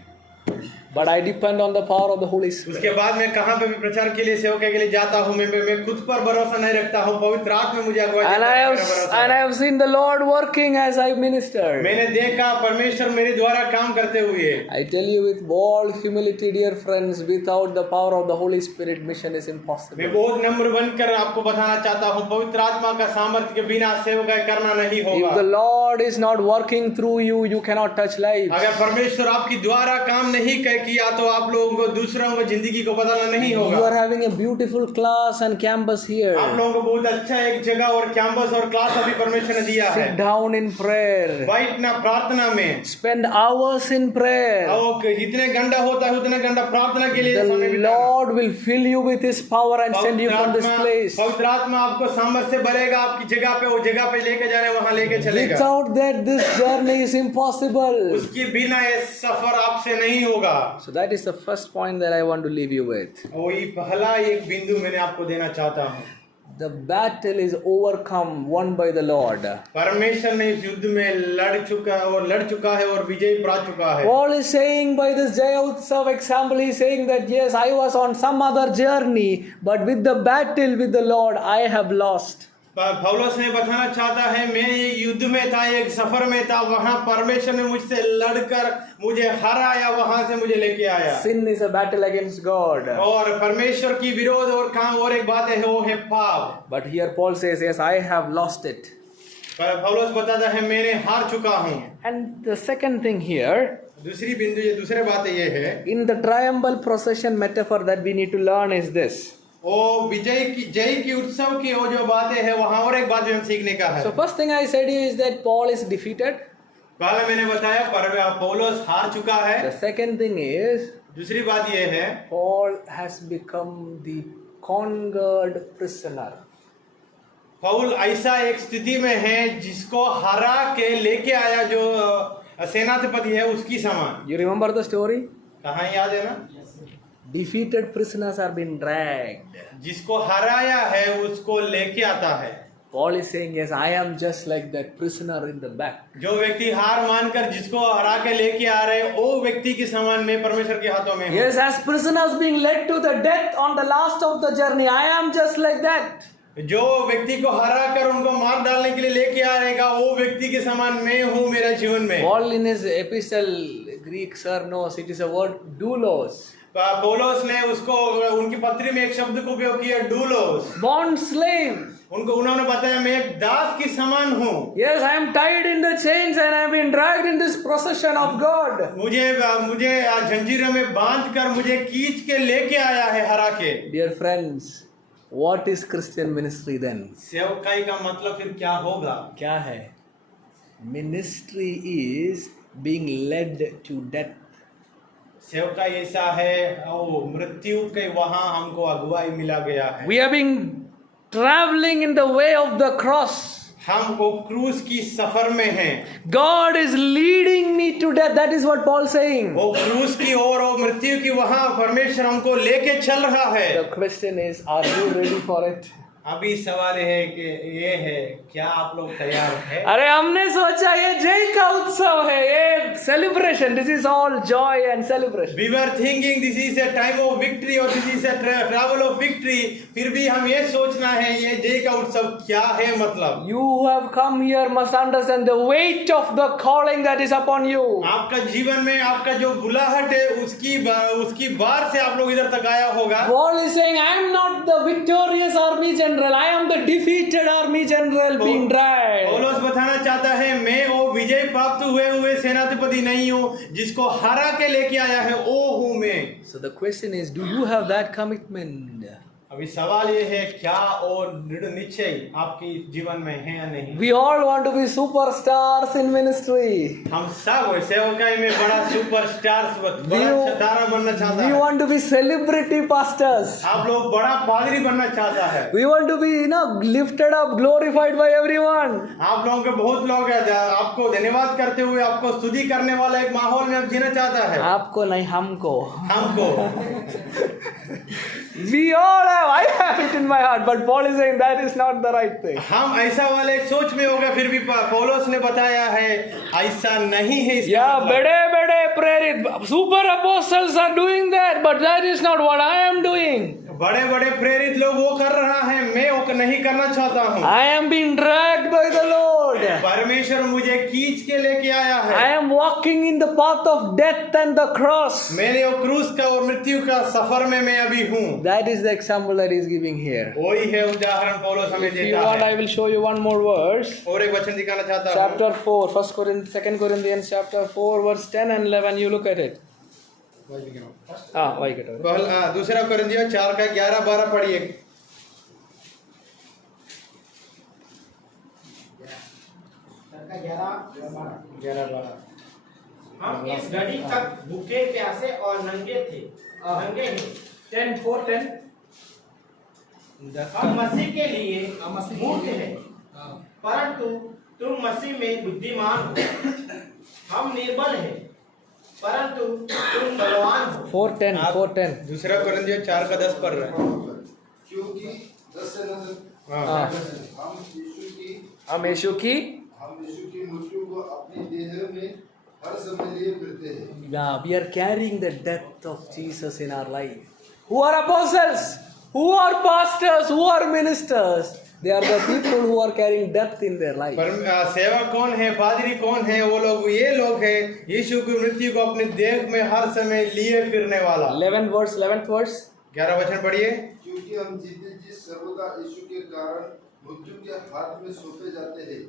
but I depend on the power of the Holy Spirit. उसके बाद मैं कहाँ पे भी प्रचार के लिए सेवका के लिए जाता हूँ, मैं खुद पर भरोसा नहीं रखता हूँ, पवित्र आत्मा मुझे अगुवाई And देता I है, have मेरा भरोसा and I है। have seen the Lord working as I ministered. मैंने देखा परमेश्वर मेरे द्वारा काम करते हुए। I tell you with all humility, dear friends, without the power of the Holy Spirit, mission is मैं impossible. बहुत नम्र बनकर आपको बताना चाहता हूँ, पवित्र आत्मा का सामर्थ्य के बिना सेवकाई करना नहीं If the होगा। Lord is not working through you, you cannot touch lives. अगर परमेश्वर आपकी द्वारा काम नहीं किया तो आप लोगों को दूसरों को जिंदगी को बदलना नहीं You होगा। are having a beautiful class and campus here. आप लोगों को बहुत अच्छा एक जगह और कैंपस और क्लास अभी परमेश्वर ने दिया है। Sit down in prayer. बैठना प्रार्थना में, Spend hours in prayer. और जितने घंटा होता है उतने घंटा प्रार्थना के लिए समय The बिताना। Lord will fill you with His power and send you from this place. पवित्र आत्मा आपको सामर्थ्य से भरेगा, आपकी जगह पे वो जगह पे लेके जाने वहाँ लेके चलेगा। Without that, this journey is impossible. उसके बिना ये सफर आपसे नहीं होगा। So that is the first point that I want to leave you with. वही पहला एक बिंदु मैंने आपको देना चाहता हूँ। The battle is overcome, won by the Lord. परमेश्वर ने इस युद्ध में लड़ चुका है और विजय प्राप्त चुका है। Paul is saying by this Jaya Utsav example, he is saying that yes, I was on some other journey, but with the battle with the Lord, I have lost. पौलुस ने बताना चाहता है, मैं एक युद्ध में था, एक सफर में था, वहां परमेश्वर ने मुझसे लड़कर मुझे हराया, वहां से मुझे लेके आया। Sin is a battle against God. और परमेश्वर की विरोध और काम और एक बात है, वो है पाप। But here Paul says, yes, I have lost it. पौलुस बताता है, मैंने हार चुका हूँ। And the second thing here, दूसरी बिंदु ये दूसरे बात ये है, in the triumphal procession metaphor that we need to learn is this. वो जय की उत्सव की वो जो बातें हैं, वहाँ और एक बात भी हम सीखने का है। So first thing I said is that Paul is defeated. पहले मैंने बताया पौलुस हार चुका है। The second thing is दूसरी बात ये है, Paul has become the conquered prisoner. Paul ऐसा एक स्थिति में है जिसको हरा के लेके आया, जो सेनाधिपति है उसकी समान। You remember the story? कहाँ याद है ना? Defeated prisoners are being dragged. जिसको हराया है उसको लेके आता है। Paul is saying, yes, I am just like that prisoner in the back. जो व्यक्ति हार मानकर जिसको हरा के लेके आ रहे, वो व्यक्ति के समान में परमेश्वर के हाथों में हूँ। Yes, as prisoners being led to the death on the last of the journey, I am just like that. जो व्यक्ति को हरा कर उनको मार डालने के लिए लेके आएगा, वो व्यक्ति के समान मैं हूँ मेरा जीवन में। Paul in his epistle Greek sir knows it is a word doulos. पौलुस ने उसको उनकी पत्री में एक शब्द को उपयोग किया, डूलोस। Bond slave. उन्होंने बताया मैं एक दास की समान हूँ। Yes, I am tied in the chains and I have been dragged in this procession of God. मुझे जंजीरों में बांध कर मुझे खींच के लेके आया है हरा के। Dear friends, what is Christian ministry then? सेवकाई का मतलब फिर क्या होगा? क्या है? Ministry is being led to death. सेवकाई ऐसा है, ओ मृत्यु के वहां हमको अगुवाई मिला गया है। We are being traveling in the way of the cross. हम वो क्रूस की सफर में हैं। God is leading me to death. That is what Paul is saying. वो क्रूस की ओर, वो मृत्यु की वहां परमेश्वर हमको लेके चल रहा है। The question is, are you ready for it? अभी सवाल है कि ये है, क्या आप लोग तैयार हैं? अरे हमने सोचा ये जय का उत्सव है, ये celebration, this is all Joy and celebration. We were thinking this is a time of victory और this is a travel of victory. फिर भी हम ये सोचना है ये जय का उत्सव क्या है मतलब? You who have come here must understand the weight of the calling that is upon you. आपका जीवन में आपका जो बुलाहट है उसकी बार से आप लोग इधर तक आया होगा। Paul is saying, I am not the victorious army general. I am the defeated army general being dragged. पौलुस बताना चाहता है मैं वो विजय प्राप्त हुए सेनाधिपति नहीं हूँ, जिसको हरा के लेके आया है वो हूँ मैं। So the question is, do you have that commitment? अभी सवाल ये है क्या और दृढ़ निश्चय आपकी जीवन में है या नहीं? We all want to be superstars in ministry. हम सब सेवकाई में बड़ा सुपरस्टार, बड़ा सितारा बनना चाहता We है। want to be celebrity pastors. आप लोग बड़ा पादरी बनना चाहता है। We want to be, lifted up, glorified by everyone. आप लोगों के बहुत लोग आपको धन्यवाद करते हुए आपको स्तुति करने वाला एक माहौल में आप जीना चाहता है। आपको नहीं, हमको. We all have, I have it in my heart, but Paul is saying that is not the right thing. हम ऐसा वाले एक सोच में होगा, फिर भी पौलुस ने बताया है ऐसा नहीं है। Yeah, बड़े प्रेरित super apostles are doing that, but that is not what I am doing. बड़े प्रेरित लोग वो कर रहा है, मैं वो नहीं करना चाहता हूँ। I am being dragged by the Lord. परमेश्वर मुझे खींच के लेके आया है। I am walking in the path of death and the cross. मैंने वो क्रूस का और मृत्यु का सफर में मैं अभी हूँ। That is the example that he is giving here. वही है उदाहरण पौलुस हमें If you देता want, है। I will show you one more verse. और एक वचन दिखाना चाहता हूँ। Chapter 4, 2 Corinthians chapter 4 verse 10 and 11. You look at it. वही करो। दूसरा कोरिन्थियों 4 का 11-12 पढ़िए। हम इस घड़ी तक भूखे प्यासे और नंगे थे, नंगे हैं। 10:4-10. हम मसीह के लिए मूर्ख हैं, परंतु तुम मसीह में बुद्धिमान हो। हम निर्बल हैं, परंतु तुम बलवान हो। 4:10. दूसरा कोरिन्थियों 4 का 10 पढ़ रहे हैं। क्योंकि 10 से 9 हाँ। हम यीशु की मृत्यु को अपनी देह में हर समय लिए फिरते हैं। Yeah, we are carrying the death of Jesus in our life. Who are apostles? Who are pastors? Who are ministers? They are the people who are carrying death in their life. सेवा कौन है, पादरी कौन है? वो लोग, ये लोग हैं यीशु की मृत्यु को अपने देह में हर समय लिए फिरने वाला। 11th verse. 11 वचन पढ़िए। क्योंकि हम जीते जी सर्वदा यीशु के कारण मृत्यु के हाथ में सौंपे जाते हैं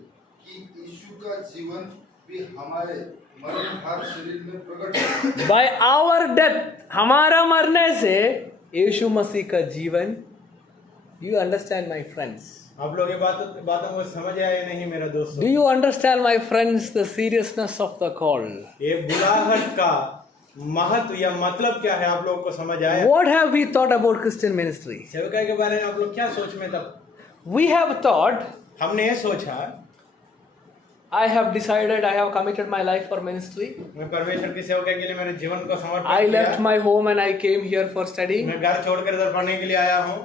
कि यीशु का जीवन भी हमारे मरणहार शरीर में प्रकट हो। By our death, हमारा मरने से यीशु मसीह का जीवन. Do you understand, my friends? आप लोग ये बातों को समझ आए नहीं मेरा दोस्तों? Do you understand, my friends, the seriousness of the call? ये बुलाहट का महत्व या मतलब क्या है, आप लोगों को समझ आया? What have we thought about Christian ministry? सेवकाई के बारे में आप लोग क्या सोच में तब? We have thought, हमने ये सोचा, I have decided, I have committed my life for ministry. मैं परमेश्वर की सेवा के लिए मेरे जीवन को समर्पित I किया। left my home and I came here for studying. मैं घर छोड़कर इधर पढ़ने के लिए आया हूँ।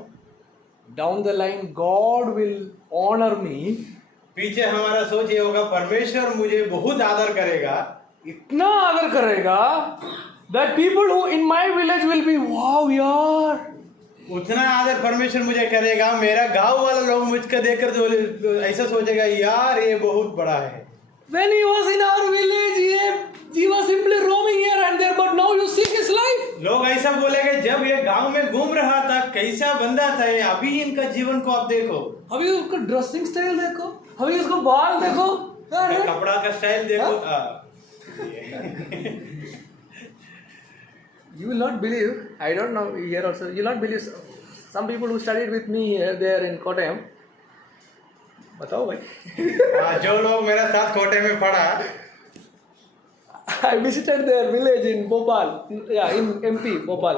Down the line, God will honor me. पीछे हमारा सोच ये होगा परमेश्वर मुझे बहुत आदर करेगा, इतना आदर करेगा that people who in my village will be, wow यार. उतना आदर परमेश्वर मुझे करेगा, मेरा गांव वाला लोग मुझको देखकर तो ऐसा सोचेगा यार ये बहुत बड़ा है। When he was in our village, he was simply roaming here and there, but now you see his life. लोग ऐसा बोलेंगे, जब ये गांव में घूम रहा था कैसा बंदा था ये, अभी इनका जीवन को आप देखो, अभी उसका ड्रेसिंग स्टाइल देखो, अभी उसको बाल देखो, अरे कपड़ा का स्टाइल देखो। you will not believe, I don't know here also, you will not believe some people who studied with me here, there in Kottayam. बताओ भाई। जो लोग मेरे साथ कोटे में पढ़ा, I visited their village in Bhopal, yeah, in MP, Bhopal.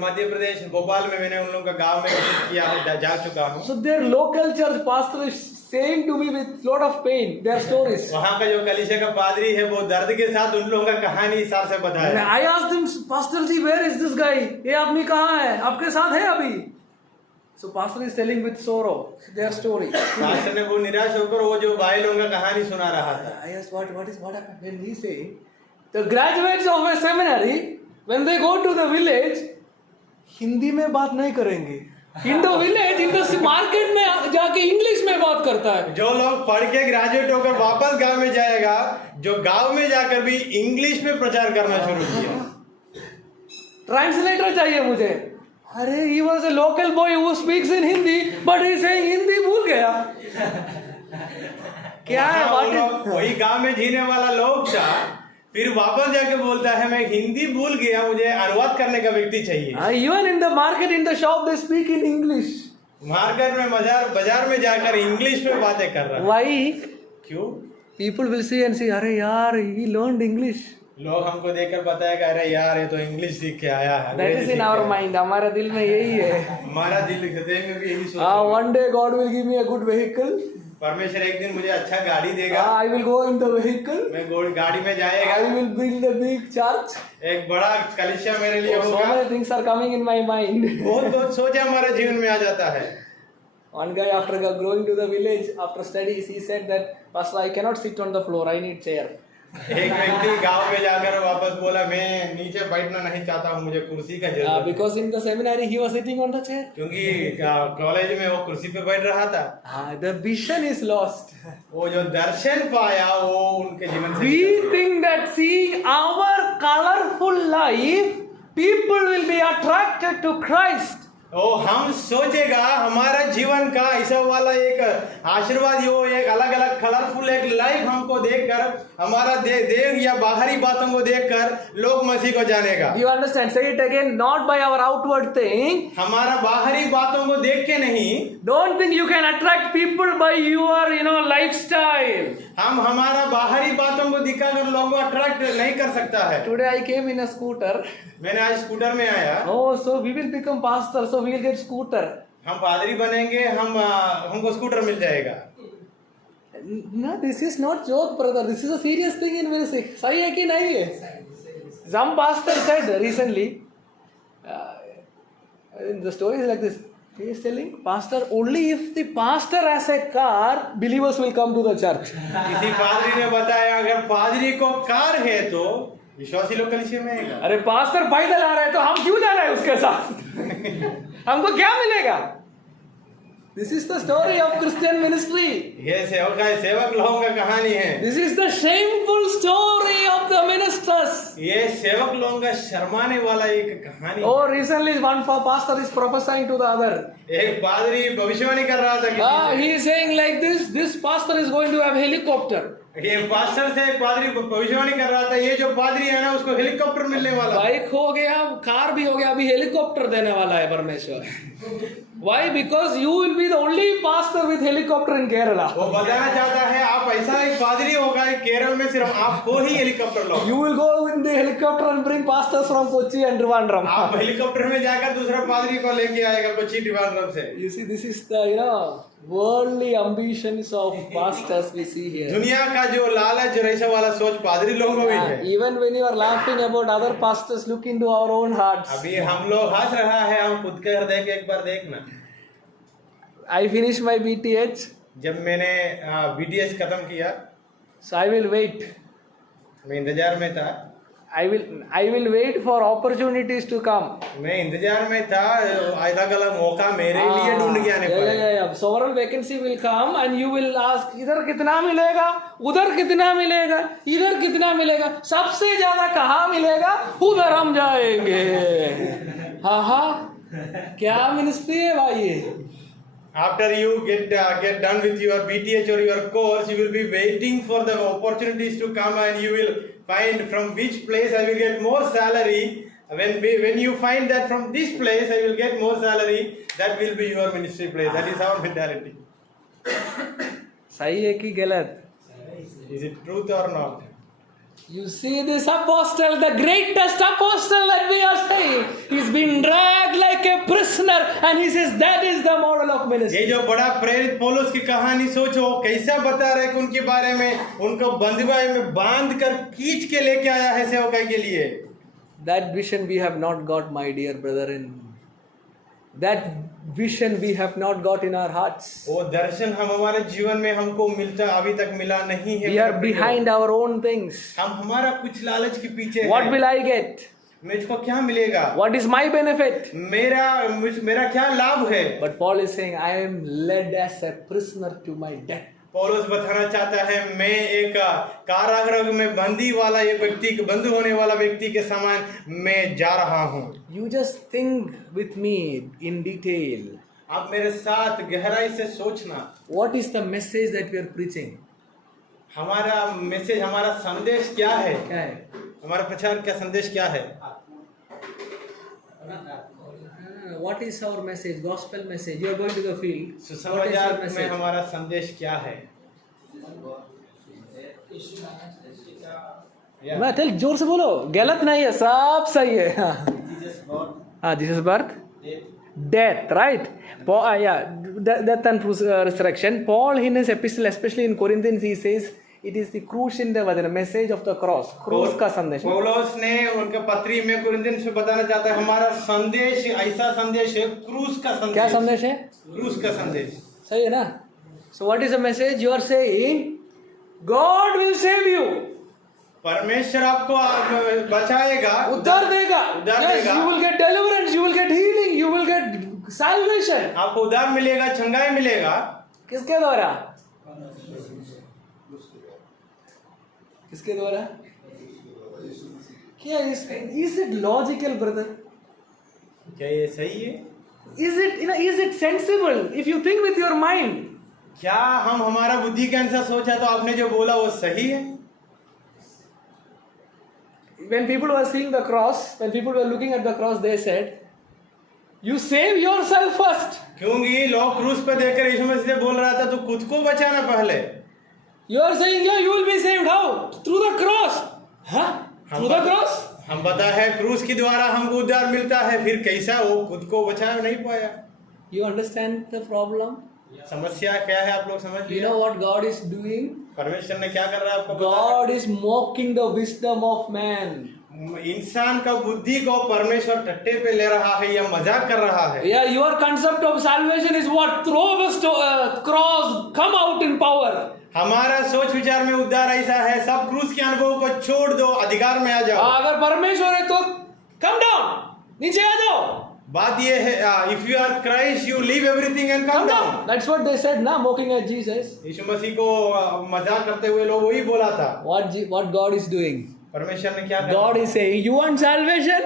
Madhya Pradesh Bhopal में मैंने उन लोगों का गांव में विजिट किया, जा चुका हूँ। So their local church pastor is saying to me with lot of pain their stories. वहाँ का जो कलीसिया का पादरी है वो दर्द के साथ उन लोगों का कहानी हिसाब से And बताया। I asked him, Pastor ji, where is this guy? ये आदमी कहाँ है? आपके साथ है अभी? So pastor is telling with sorrow their story. Pastor ने वो निराश होकर वो जो भाई लोगों का कहानी सुना रहा था। I asked what happened? Then he saying, the graduates of a seminary, when they go to the village, Hindi में बात नहीं करेंगे. In the village, in the market में जाके इंग्लिश में बात करता है. जो लोग पढ़ के ग्रेजुएट होकर वापस गांव में जाएगा, जो गांव में जाकर भी इंग्लिश में प्रचार करना शुरू किया। ट्रांसलेटर चाहिए मुझे. अरे he was a local boy who speaks in Hindi, but he saying Hindi भूल गया. क्या है बात? वही गांव में जीने वाला लोग था, फिर वापस जाके बोलता है मैं हिंदी भूल गया, मुझे अनुवाद करने का व्यक्ति चाहिए। Even in the market, in the shop, they speak in English. Market में बाजार में जाकर इंग्लिश में बातें कर रहा है। Why? क्यों? People will see and say, अरे यार, he learned English. लोग हमको देखकर बताएगा, अरे यार ये तो इंग्लिश सीख के आया है। That is in our mind. हमारा दिल में यही है. हमारा दिल हृदय में भी यही सोचता है। One day God will give me a good vehicle. परमेश्वर एक दिन मुझे अच्छा गाड़ी देगा। I will go in the vehicle. मैं गाड़ी में जाएगा। I will build a big church. एक बड़ा कलीसिया मेरे लिए So होगा। many things are coming in my mind. बहुत सोच हमारे जीवन में आ जाता है। One guy after going to the village after studies, he said that, Pastor, I cannot sit on the floor. I need chair. एक व्यक्ति गांव में जाकर वापस बोला, मैं नीचे बैठना नहीं चाहता हूँ, मुझे कुर्सी का जरूरत है। Because in the seminary he was sitting on the chair. क्योंकि कॉलेज में वो कुर्सी पे बैठ रहा था। The vision is lost. वो जो दर्शन पाया वो उनके जीवन से We think that seeing our colorful life, people will be attracted to Christ. ओ हम सोचेगा हमारा जीवन का ऐसा वाला एक आशीर्वाद, वो एक अलग अलग कलरफुल एक लाइफ हमको देखकर, हमारा देह या बाहरी बातों को देखकर लोग मसीह को जानेगा। Do you understand? Say it again. Not by our outward thing. हमारा बाहरी बातों को देख के नहीं। Don't think you can attract people by your lifestyle. हम हमारा बाहरी बातों को दिखाकर लोगों को अट्रैक्ट नहीं कर सकता है। Today I came in a scooter. मैंने आज स्कूटर में आया। Oh, so we will become pastor. So we will get scooter. हम पादरी बनेंगे, हमको स्कूटर मिल जाएगा। No, this is not joke, brother. This is a serious thing in ministry. सही है कि नहीं है? Some pastor said recently, the story is like this. He is telling, Pastor, only if the pastor has a car, believers will come to the church. किसी पादरी ने बताया, अगर पादरी को कार है तो विश्वासी लोग कलीसिया में आएगा। अरे पास्टर पैदल आ रहा है तो हम क्यों जा रहे हैं उसके साथ? हमको क्या मिलेगा? This is the story of Christian ministry. ये सेवक लोगों का कहानी है। This is the shameful story of the ministers. ये सेवक लोगों का शर्माने वाला एक कहानी। Oh, recently one pastor is prophesying to the other. एक पादरी भविष्यवाणी कर रहा था किसी He is saying like this pastor is going to have helicopter. ये पास्टर से एक पादरी भविष्यवाणी कर रहा था, ये जो पादरी है ना उसको हेलीकॉप्टर मिलने वाला। बाइक हो गया, कार भी हो गया, अभी हेलीकॉप्टर देने वाला है परमेश्वर। Why? Because you will be the only pastor with helicopter in Kerala. वो बताना चाहता है आप ऐसा एक पादरी होगा केरल में, सिर्फ आपको ही हेलीकॉप्टर लो। You will go in the helicopter and bring pastors from Kochi and Trivandrum. आप हेलीकॉप्टर में जाकर दूसरा पादरी को लेके आएगा कोची ट्रिवांड्रम से। You see, this is the worldly ambitions of pastors we see here. दुनिया का जो लालच ऐसा वाला सोच पादरी लोगों में है। Even when you are laughing about other pastors, look into our own hearts. अभी हम लोग हंस रहा है, हम खुद के हृदय के एक बार देखना। I finished my BTH. जब मैंने BTS खत्म किया, So I will wait. मैं इंतजार में था। I will wait for opportunities to come. मैं इंतजार में था, अलग अलग मौका मेरे लिए ढूंढ के आने पड़े। yeah. Several vacancy will come and you will ask, इधर कितना मिलेगा, उधर कितना मिलेगा, इधर कितना मिलेगा, सबसे ज्यादा कहाँ मिलेगा, उधर हम जाएंगे। हाँ, क्या मिनिस्ट्री है भाई ये? After you get done with your BTH or your course, you will be waiting for the opportunities to come, and you will find from which place I will get more salary. When you find that from this place I will get more salary, that will be your ministry place. That is our mentality. सही है कि गलत? Is it truth or not? You see this apostle, the greatest apostle that we are saying, he's been dragged like a prisoner, and he says that is the model of ministry. ये जो बड़ा प्रेरित पौलुस की कहानी सोचो, कैसा बता रहे कि उनके बारे में, उनको बंधुआई में बांध कर खींच के लेके आया है सेवकाई के लिए। That vision we have not got, my dear brethren. That vision we have not got in our hearts. वो दर्शन हम हमारे जीवन में हमको मिलता अभी तक मिला नहीं है। We are behind our own things. हम हमारा कुछ लालच के पीछे What हैं। will I get? मुझको क्या मिलेगा? What is my benefit? मेरा क्या लाभ है? But Paul is saying, I am led as a prisoner to my death. पौलुस बताना चाहता है, मैं एक कारागृह में बंदी वाला एक व्यक्ति, बंद होने वाला व्यक्ति के समान मैं जा रहा हूँ। You just think with me in detail. आप मेरे साथ गहराई से सोचना। What is the message that we are preaching? हमारा मैसेज, हमारा संदेश क्या है? क्या है? हमारा प्रचार का संदेश क्या है? What is our message? Gospel message. You are going to the field. What is your सुसमाचार में message? हमारा संदेश क्या है? मैं टेल जोर से बोलो, गलत नहीं है, सब सही है। हाँ, Jesus birth, death, right? Paul, death and resurrection. Paul in his epistle, especially in Corinthians, he says it is the crucial the message of the cross. क्रूस का संदेश। पौलुस ने उनके पत्री में कुरिन्थियों से बताना चाहता है, हमारा संदेश ऐसा संदेश है, क्रूस का संदेश। क्या संदेश है? क्रूस का संदेश। सही है ना? So what is the message? You are saying God will save you. परमेश्वर आपको बचाएगा, उद्धार देगा। उद्धार Yes, देगा। you will get deliverance, you will get healing, you will get salvation. आपको उद्धार मिलेगा, छंगाई मिलेगा। किसके द्वारा? किसके द्वारा? क्या is it logical, brother? क्या ये सही है? Is it sensible? If you think with your mind. क्या हम हमारा बुद्धि के अनुसार सोचा तो आपने जो बोला वो सही है? When people were seeing the cross, when people were looking at the cross, they said, "You save yourself first." क्योंकि लोग क्रूस पे देखकर यीशु मसीह से बोल रहा था, तो खुद को बचाना पहले। You are saying, yeah, you will be saved. How? Through the cross. Huh? Through the cross? हम पता है क्रूस के द्वारा हमको उद्धार मिलता है, फिर कैसा वो खुद को बचा नहीं पाया? You understand the problem? समस्या क्या है, आप लोग समझ You लिया? know what God is doing? परमेश्वर ने क्या कर रहा है आपको पता God is mocking the wisdom of man. है? इंसान का बुद्धि को परमेश्वर टट्टे पे ले रहा है या मजाक कर रहा है। Yeah, your concept of salvation is what? Throw the cross, come out in power. हमारा सोच विचार में उद्धार ऐसा है, सब क्रूस के अनुभव को छोड़ दो, अधिकार में आ जाओ। अगर परमेश्वर है तो come down, नीचे आ जाओ। बात ये है, if you are Christ, you leave everything and come down. That's what they said, na, mocking at Jesus. यीशु मसीह को मजाक करते हुए लोग वही बोला था। What God is doing? परमेश्वर ने क्या कहा? God is saying, you want salvation?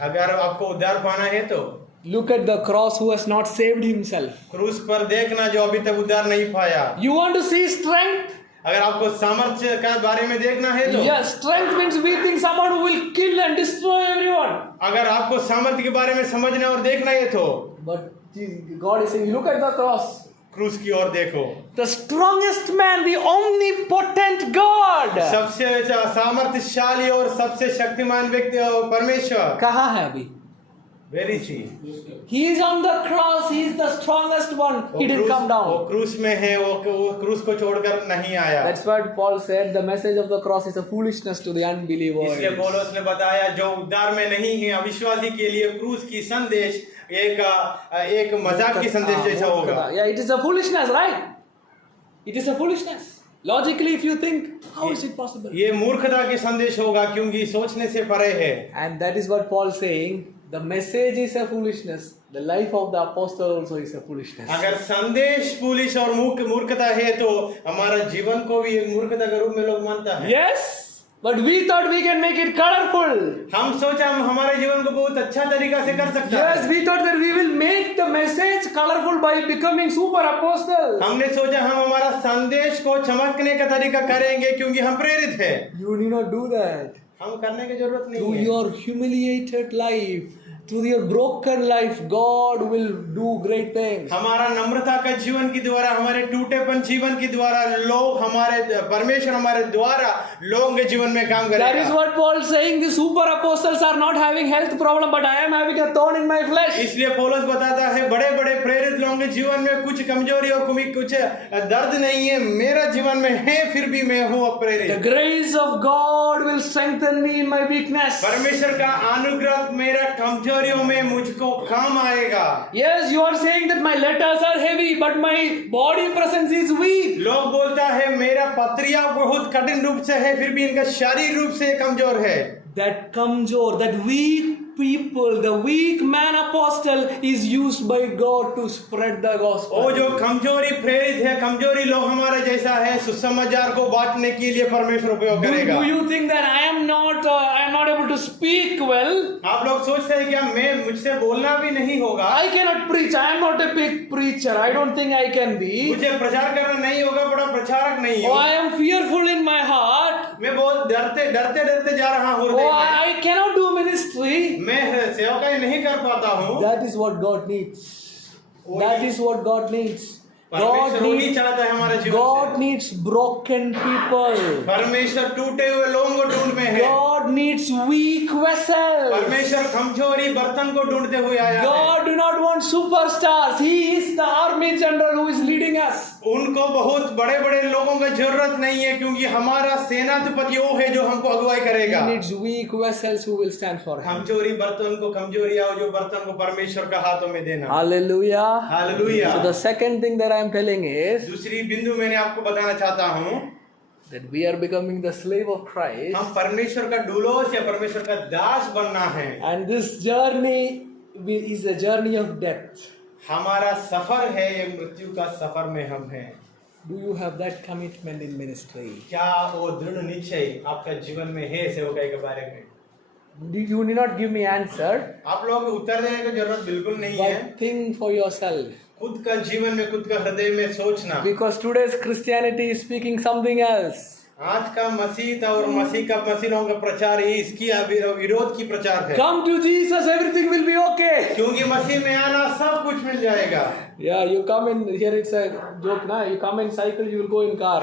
अगर आपको उद्धार पाना है तो Look at the cross who has not saved himself. क्रूस पर देखना जो अभी तक उद्धार नहीं पाया। You want to see strength? अगर आपको सामर्थ्य का बारे में देखना है तो Yes, strength means beating someone who will kill and destroy everyone. अगर आपको सामर्थ्य के बारे में समझना और देखना है तो But God is saying, look at the cross. क्रूस की ओर देखो। The strongest man, the omnipotent God. सबसे सामर्थ्यशाली और सबसे शक्तिमान व्यक्ति परमेश्वर कहाँ है अभी? Where is he? He is on the cross. He is the strongest one. He didn't come वो down. क्रूस में है, वो क्रूस को छोड़कर नहीं आया। That's what Paul said. The message of the cross is a foolishness to the unbelievers. इसलिए पौलुस ने बताया जो उद्धार में नहीं है अविश्वासी के लिए क्रूस की संदेश एक मजाक की संदेश जैसा होगा। Yeah, it is a foolishness, right? It is a foolishness. Logically, if you think, how is it possible? ये मूर्खता की संदेश होगा क्योंकि सोचने से परे है। And that is what Paul is saying. The message is a foolishness. The life of the apostle also is a foolishness. अगर संदेश पुलिस और मूर्खता है तो हमारा जीवन को भी एक मूर्खता के रूप में लोग मानता है। Yes, but we thought we can make it colorful. हम सोचा हम हमारे जीवन को बहुत अच्छा तरीका से कर सकते हैं। Yes, we thought that we will make the message colorful by becoming super apostles. हमने सोचा हम हमारा संदेश को चमकने का तरीका करेंगे क्योंकि हम प्रेरित हैं। You need not do that. हम करने की जरूरत नहीं Through है। your humiliated life, through your broken life, God will do great things. हमारा नम्रता का जीवन के द्वारा, हमारे टूटेपन जीवन के द्वारा लोग हमारे परमेश्वर हमारे द्वारा लोगों के जीवन में काम That is करेगा। what Paul is saying. The super apostles are not having health problem, but I am having a thorn in my flesh. इसलिए पौलुस बताता है बड़े बड़े प्रेरित लोगों के जीवन में कुछ कमजोरी और कुछ दर्द नहीं है, मेरा जीवन में है फिर भी मैं हूँ The अप्रेरित। grace of God will strengthen me in my weakness. परमेश्वर का अनुग्रह मेरा कमजोरियों में मुझको काम आएगा। Yes, you are saying that my letters are heavy, but my body presence is weak. लोग बोलता है मेरा पत्रिया बहुत कठिन रूप से है फिर भी इनका शारीरिक रूप से कमजोर है। That kamjor, that weak people, the weak man apostle is used by God to spread the gospel. वो जो कमजोरी प्रेरित है, कमजोरी लोग हमारे जैसा है, सुसमाचार को बांटने के लिए परमेश्वर उपयोग करेगा। Do you think that I am not able to speak well? आप लोग सोचते हैं क्या मैं मुझसे बोलना भी नहीं होगा? I cannot preach. I am not a big preacher. I don't think I can be. मुझे प्रचार करना नहीं होगा, बड़ा प्रचारक नहीं Oh, हूँ। I am fearful in my heart. मैं बहुत डरते जा रहा हूँ Oh, हृदय में। I cannot do ministry. मैं सेवकाई नहीं कर पाता हूँ। That is what God needs. That is what God needs. परमेश्वर वही चाहता है हमारे जीवन God से। needs broken people. परमेश्वर टूटे हुए लोगों को ढूंढ में है। God needs weak vessels. परमेश्वर कमजोरी बर्तन को ढूंढते हुए आया है। God do not want superstars. He is the army general who is leading us. उनको बहुत बड़े बड़े लोगों की जरूरत नहीं है क्योंकि हमारा सेनाधिपति वो है जो हमको अगुवाई He करेगा। needs weak vessels who will stand for him. कमजोरी बर्तन को कमजोरी आओ जो बर्तन को परमेश्वर का हाथों में देना। Hallelujah. Hallelujah. So the second thing that I am telling is दूसरी बिंदु मैंने आपको बताना चाहता हूँ that we are becoming the slave of Christ. हम परमेश्वर का डुलोस या परमेश्वर का दास बनना है। And this journey is a journey of death. हमारा सफर है, ये मृत्यु का सफर में हम हैं। Do you have that commitment in ministry? क्या वो दृढ़ निश्चय आपका जीवन में है सेवकाई के बारे में? You need not give me answer, आप लोग उत्तर देने की जरूरत बिल्कुल नहीं है। but think for yourself. खुद का जीवन में, खुद का हृदय में सोचना। Because today's Christianity is speaking something else. आज का मसीह और मसीह का मसीहों का प्रचार ही इसकी विरोध की प्रचार है। Come to Jesus, everything will be okay. क्योंकि मसीह में आना सब कुछ मिल जाएगा। Yeah, you come in here. It's a joke, na? You come in cycle, you will go in car.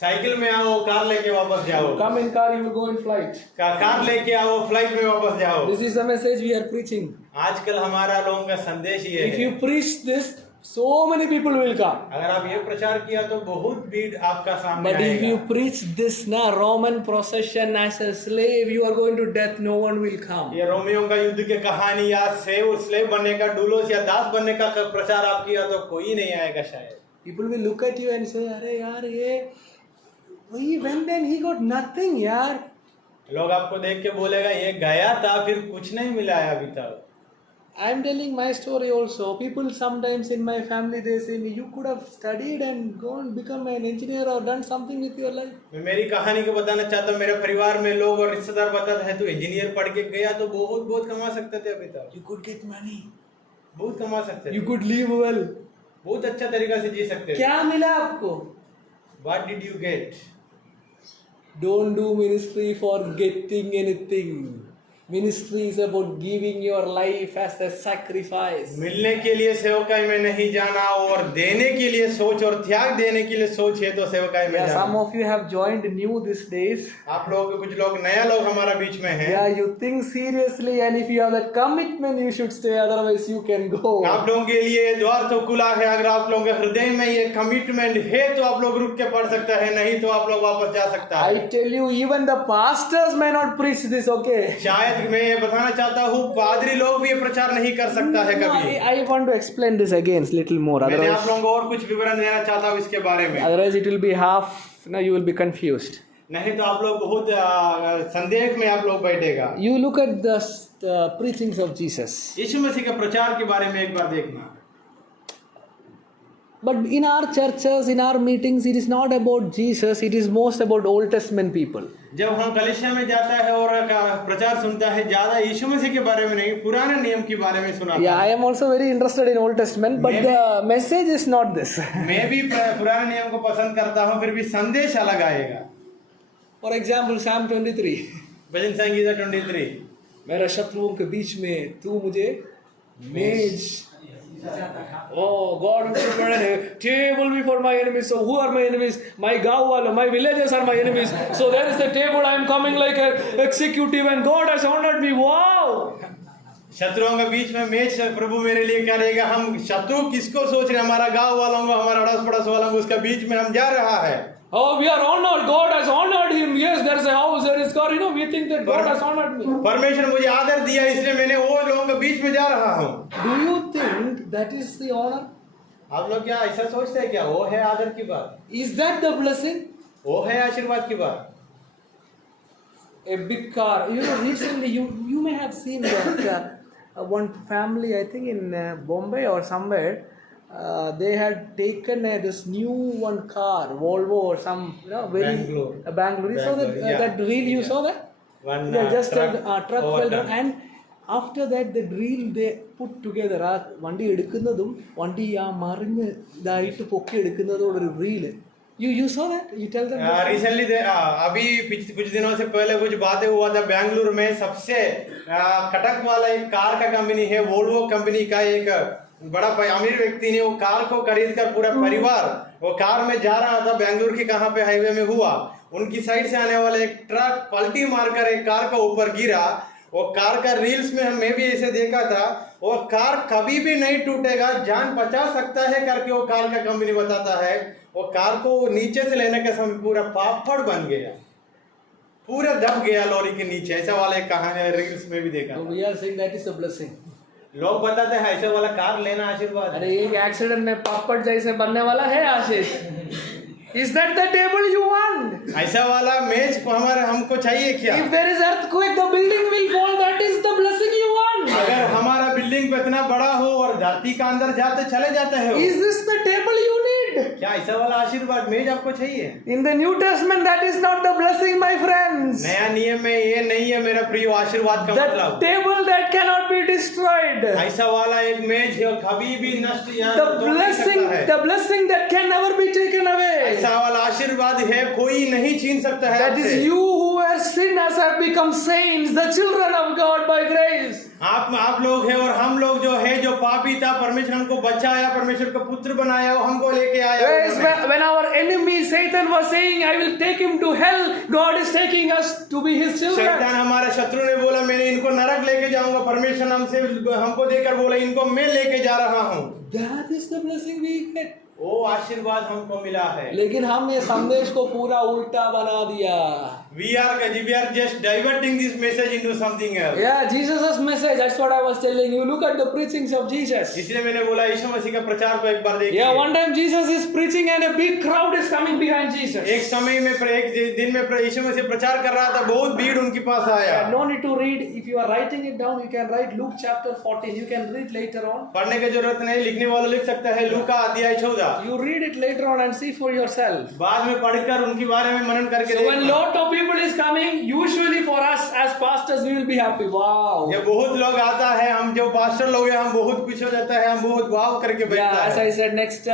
Cycle में आओ, कार लेके वापस जाओ। Come in car, you will go in flight. Car लेके आओ, फ्लाइट में वापस जाओ। This is the message we are preaching. आजकल हमारा लोगों का संदेश ये If है। you preach this, so many people will come. अगर आप ये प्रचार किया तो बहुत भीड़ आपका सामने But if आएगा। you preach this, na Roman procession as a slave, you are going to death. No one will come. ये रोमियो का युद्ध की कहानी या स्लेव बनने का, डुलोस या दास बनने का प्रचार आप किया तो कोई नहीं आएगा शायद। People will look at you and say, "अरे यार ये, he went and he got nothing, यार." लोग आपको देख के बोलेगा ये गया था फिर कुछ नहीं मिला है अभी तक। I am telling my story also. People sometimes in my family they say me, "You could have studied and gone become an engineer or done something with your life." मैं मेरी कहानी को बताना चाहता हूँ। मेरे परिवार में लोग और रिश्तेदार बताते हैं तू इंजीनियर पढ़ के गया तो बहुत कमा सकते थे अभी तक। You could get money. बहुत कमा सकते You थे, could live well. बहुत अच्छा तरीका से जी सकते थे। क्या मिला आपको? What did you get? Don't do ministry for getting anything. Ministry is about giving your life as a sacrifice. मिलने के लिए सेवकाई में नहीं जाना और देने के लिए सोच और त्याग देने के लिए सोच है तो सेवकाई में Yeah, some जाना। of you have joined new these days. आप लोग कुछ लोग नया लोग हमारा बीच में हैं। Yeah, you think seriously, and if you have that commitment, you should stay. Otherwise, you can go. आप लोगों के लिए द्वार तो खुला है। अगर आप लोगों के हृदय में ये कमिटमेंट है तो आप लोग रुक के पढ़ सकता है, नहीं तो आप लोग वापस जा सकता है। I tell you, even the pastors may not preach this. Okay. शायद मैं ये बताना चाहता हूँ पादरी लोग भी ये प्रचार नहीं कर सकता है No, कभी। I want to explain this again little more. मैंने आप Otherwise, लोगों को और कुछ विवरण देना चाहता हूँ इसके बारे में। it will be half Now you will be confused. नहीं तो आप लोग बहुत संदेह में आप लोग बैठेगा। You look at the preachings of Jesus. यीशु मसीह के प्रचार के बारे में एक बार देखना। But in our churches, in our meetings, it is not about Jesus, it is most about Old Testament people. जब हम कलीसिया में जाता है और प्रचार सुनता है, ज्यादा यीशु मसीह के बारे में नहीं, पुराने नियम के बारे में सुनाता है। Yeah, I am also very interested in Old Testament, but the message is not this. मैं भी पुराने नियम को पसंद करता हूँ, फिर भी संदेश अलग आएगा। For example, Psalm 23. भजन संगीता 23। मेरे शत्रुओं के बीच में तू मुझे मेज Oh, God will prepare a table before my enemies. So who are my enemies? My gaon, my villages are my enemies. So there is the table. I am coming like an executive, and God has honored me. Wow! शत्रुओं के बीच में मेज प्रभु मेरे लिए करेगा। हम शत्रु किसको सोच रहे हैं? हमारा गांव वालों को, हमारा अड़ोस पड़ोस वालों को, उसके बीच में हम जा रहा है। Oh, we are honored. God has honored him. Yes, there is a house, there is car. We think that God has honored me. परमेश्वर मुझे आदर दिया, इसलिए मैंने वो लोगों के बीच में जा रहा हूँ। Do you think that is the honor? आप लोग क्या ऐसा सोचते हैं क्या? वो है आदर की बात, Is that the blessing? वो है आशीर्वाद की बात। A big car. Recently you may have seen that one family, I think in Bombay or somewhere, they had taken this new one car, Volvo or some, very Bangalore. You saw that Yeah. that reel? You saw that? One Just truck a truck fell overturned. down, and after that the reel they put together. വണ്ടി എടുക്കുന്നതും വണ്ടി മറിഞ്ഞ് ഇതായിട്ട് പൊക്കി എടുക്കുന്നതോടൊരു reel. You saw that? You tell them. Recently अभी कुछ दिनों से पहले कुछ बातें हुआ था। बेंगलुरु में सबसे कटक वाला एक कार का कंपनी है, वोल्वो कंपनी का एक बड़ा अमीर व्यक्ति ने वो कार को खरीद कर पूरा परिवार वो कार में जा रहा था। बेंगलुरु की कहाँ पे हाईवे में हुआ, उनकी साइड से आने वाला एक ट्रक पलटी मारकर एक कार का ऊपर गिरा। वो कार का रील्स में मैं भी ऐसे देखा था। वो कार कभी भी नहीं टूटेगा, जान बचा सकता है करके वो कार का कंपनी बताता है। वो कार को नीचे से लेने के समय पूरा पापड़ बन गया, पूरा दब गया लॉरी के नीचे। ऐसा वाला एक कहानी रील्स में भी देखा। So we are saying that is a blessing. लोग बताते हैं ऐसे वाला कार लेना आशीर्वाद। अरे एक एक्सीडेंट में पापड़ जैसे बनने वाला है आशीष। Is that the table you want? ऐसा वाला मेज हमारे हमको चाहिए क्या? If there is earthquake, the building will fall. That is the blessing you want. अगर हमारा बिल्डिंग इतना बड़ा हो और धरती का अंदर जाते चले जाते हैं, Is this the table you need? क्या ऐसा वाला आशीर्वाद मेज आपको चाहिए? In the New Testament, that is not the blessing, my friends. नया नियम में ये नहीं है मेरा प्रिय आशीर्वाद का The मतलब। table that cannot be destroyed. ऐसा वाला एक मेज है कभी भी नष्ट या The तोड़ नहीं सकता है। blessing that can never be taken away. ऐसा वाला आशीर्वाद है कोई नहीं छीन सकता है That is आपसे। you who were sinners have become saints, the children of God by grace. आप लोग हैं और हम लोग जो है जो पापी था, परमेश्वर हमको बचाया, परमेश्वर को पुत्र बनाया, वो हमको लेके आया। Yes, when our enemy Satan was saying, I will take him to hell, God is taking us to be his children. शैतान हमारा शत्रु ने बोला मैंने इनको नरक लेके जाऊंगा, परमेश्वर हमको देकर बोला इनको मैं लेके जा रहा हूँ। That is the blessing we get. वो आशीर्वाद हमको मिला है। लेकिन हम ये संदेश को पूरा उल्टा बना दिया। We are just diverting this message into something else. Yeah, Jesus' message. That's what I was telling you. Look at the preachings of Jesus. इसलिए मैंने बोला यीशु मसीह का प्रचार को एक बार देखिए। Yeah, one time Jesus is preaching and a big crowd is coming behind Jesus. एक समय में एक दिन में यीशु मसीह प्रचार कर रहा था, बहुत भीड़ उनके पास आया। No need to read. If you are writing it down, you can write Luke chapter 14. You can read later on. पढ़ने की जरूरत नहीं, लिखने वाला लिख सकता है। लूका अध्याय 14। You read it later on and see for yourself. बाद में पढ़कर उनके बारे में मनन करके So when देखना। lot of people is coming, usually for us as pastors we will be happy. Wow. ये बहुत लोग आता है, हम जो पास्टर लोग हैं हम बहुत खुश हो जाता है, हम बहुत वाव करके Yeah, बैठता as है। I said, next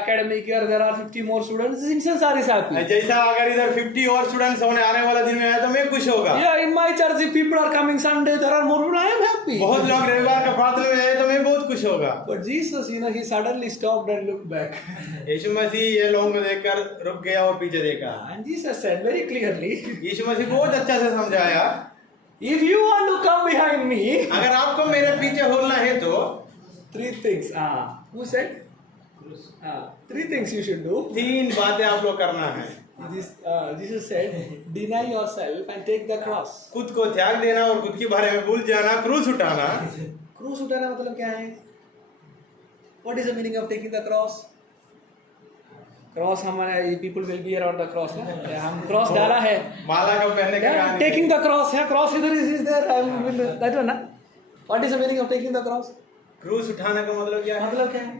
academic year there are 50 more students. Since is happy. जैसा अगर इधर 50 और स्टूडेंट्स होने आने वाला दिन में आया तो मैं खुश होगा। Yeah, in my church if people are coming Sunday, there are more people. I am happy. बहुत लोग रविवार का प्रार्थना में आए तो मैं बहुत खुश होगा। But Jesus, he suddenly stopped and looked back. यीशु मसीह ये लोगों को देखकर रुक गया और पीछे देखा। And Jesus said very clearly, यीशु मसीह बहुत अच्छा से समझाया, if you want to come behind me, अगर आपको मेरे पीछे होना है तो 3 things. Who said? 3 things you should do. 3 बातें आप लोग करना है। Jesus said, deny yourself and take the cross. खुद को त्याग देना और खुद के बारे में भूल जाना, क्रूस उठाना। क्रूस उठाना मतलब क्या है? What is the meaning of taking the cross? Cross हमारे people will be around the cross ना, हम क्रॉस डाला है, माला का पहनने का कहानी टेकिंग द क्रॉस है, क्रॉस इधर is there, I will that one ना. What is the meaning of taking the cross? क्रूस उठाने का मतलब क्या है? मतलब क्या है?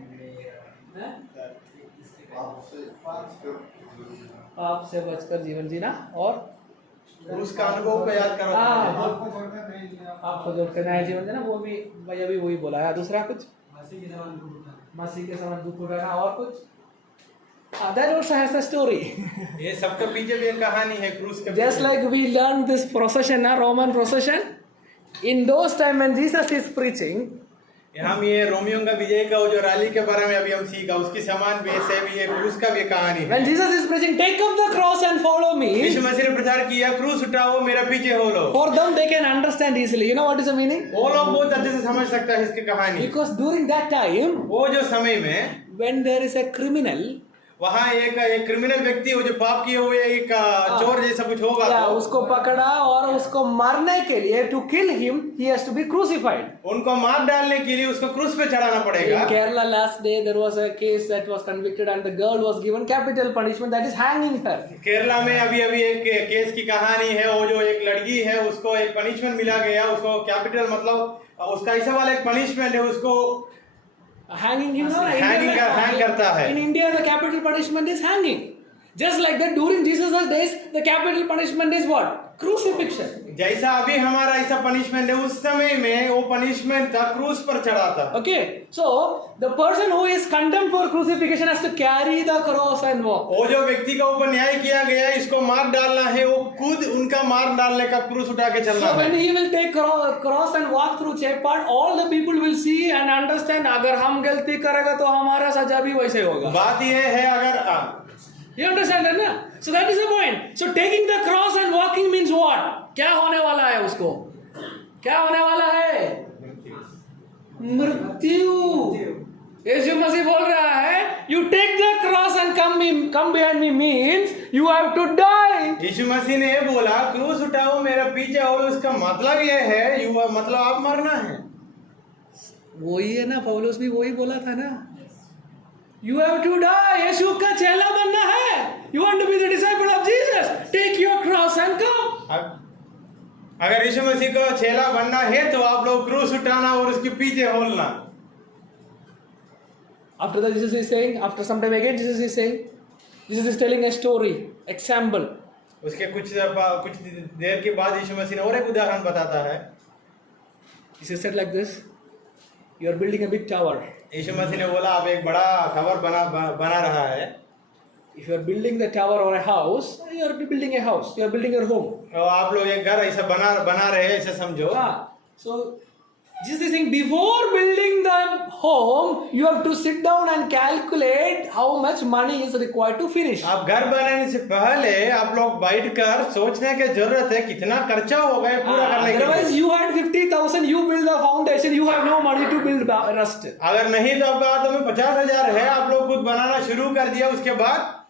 आपसे बचकर जीवन जीना और क्रूस का अनुभव को याद करो. आपको जोड़कर नया जीवन देना, वो भी भैया भी वही बोला है. दूसरा कुछ मसीह के समान दुख उठाना और कुछ. That also has a story. ये सबके पीछे भी एक कहानी है क्रूस के Just पीछे. like we learned this procession, Roman procession, in those time when Jesus is preaching, हम ये रोमियो का विजय का वो जो रैली के बारे में अभी हम सीखा, उसकी समान वैसे भी ये क्रूस का भी कहानी when है. Jesus is preaching, take up the cross and follow me. यीशु मसीह ने प्रचार किया, क्रूस उठाओ मेरा पीछे हो लो. For them, they can understand easily. You know what is the meaning? वो लोग बहुत अच्छे से समझ सकता है इसकी कहानी. Because during that time, वो जो समय में when there is a criminal, वहाँ एक क्रिमिनल व्यक्ति, वो जो पाप किए हुए एक चोर जैसा कुछ होगा, या तो उसको पकड़ा और उसको मारने के लिए, to kill him, he has to be crucified. उनको मार डालने के लिए उसको क्रूस पे चढ़ाना In पड़ेगा. Kerala last day, there was a case that was convicted and the girl was given capital punishment, that is hanging her. Kerala में अभी अभी एक केस की कहानी है. वो जो एक लड़की है उसको एक पनिशमेंट मिला गया, उसको कैपिटल मतलब उसका ऐसा वाला एक पनिशमेंट है, उसको Hanging, you know, hang करता है. in India the capital punishment is hanging. Just like that, during Jesus' days, the capital punishment is what? Crucifixion. जैसा अभी हमारा ऐसा पनिशमेंट है, उस समय में वो पनिशमेंट था क्रूस पर चढ़ा था. Okay, so the person who is condemned for crucifixion has to carry the cross and walk. वो जो व्यक्ति का ऊपर न्याय किया गया है, इसको मार डालना है, वो खुद उनका मार डालने का क्रूस उठा के चलना So when है. he will take cross and walk through Chepat, all the people will see and understand. अगर हम गलती करेगा तो हमारा सजा भी वैसे होगा. बात ये है, अगर You understand that ना? So that is the point. So taking the cross and walking means what? क्या होने वाला है उसको? क्या होने वाला है? मृत्यु. यीशु मसीह बोल रहा है, you take the cross and come behind me means you have to die. यीशु मसीह ने बोला क्रूस उठाओ मेरा पीछे, और उसका मतलब ये है, मतलब आप मरना है. वही है ना, पौलुस भी वही बोला था ना. You have to die. यीशु का चेला बनना है. You want to be the disciple of Jesus? Take your cross and come. अगर यीशु मसीह को चेला बनना है तो आप लोग क्रूस उठाना और उसके पीछे होलना. After that, Jesus is saying, after some time again, Jesus is telling a story, example. उसके कुछ देर के बाद यीशु मसीह ने और एक उदाहरण बताता है. Jesus said like this: you are building a big tower. यीशु मसीह ने बोला आप एक बड़ा टावर बना रहा है. If you are building the tower or a house, you are building a house. You are building your home. और आप लोग एक घर ऐसा बना रहे हैं, ऐसा समझो. So Jesus is saying, before building the home, you have to sit down and calculate how much money is required to finish. आप घर बनाने से पहले आप लोग बैठकर सोचने की जरूरत है कितना खर्चा होगा ये पूरा करने के लिए. Otherwise, you had 50,000, you build the foundation, you have no money to build the rest. अगर नहीं तो आपका हाथों में 50,000 है, आप लोग खुद बनाना शुरू कर दिया, उसके बाद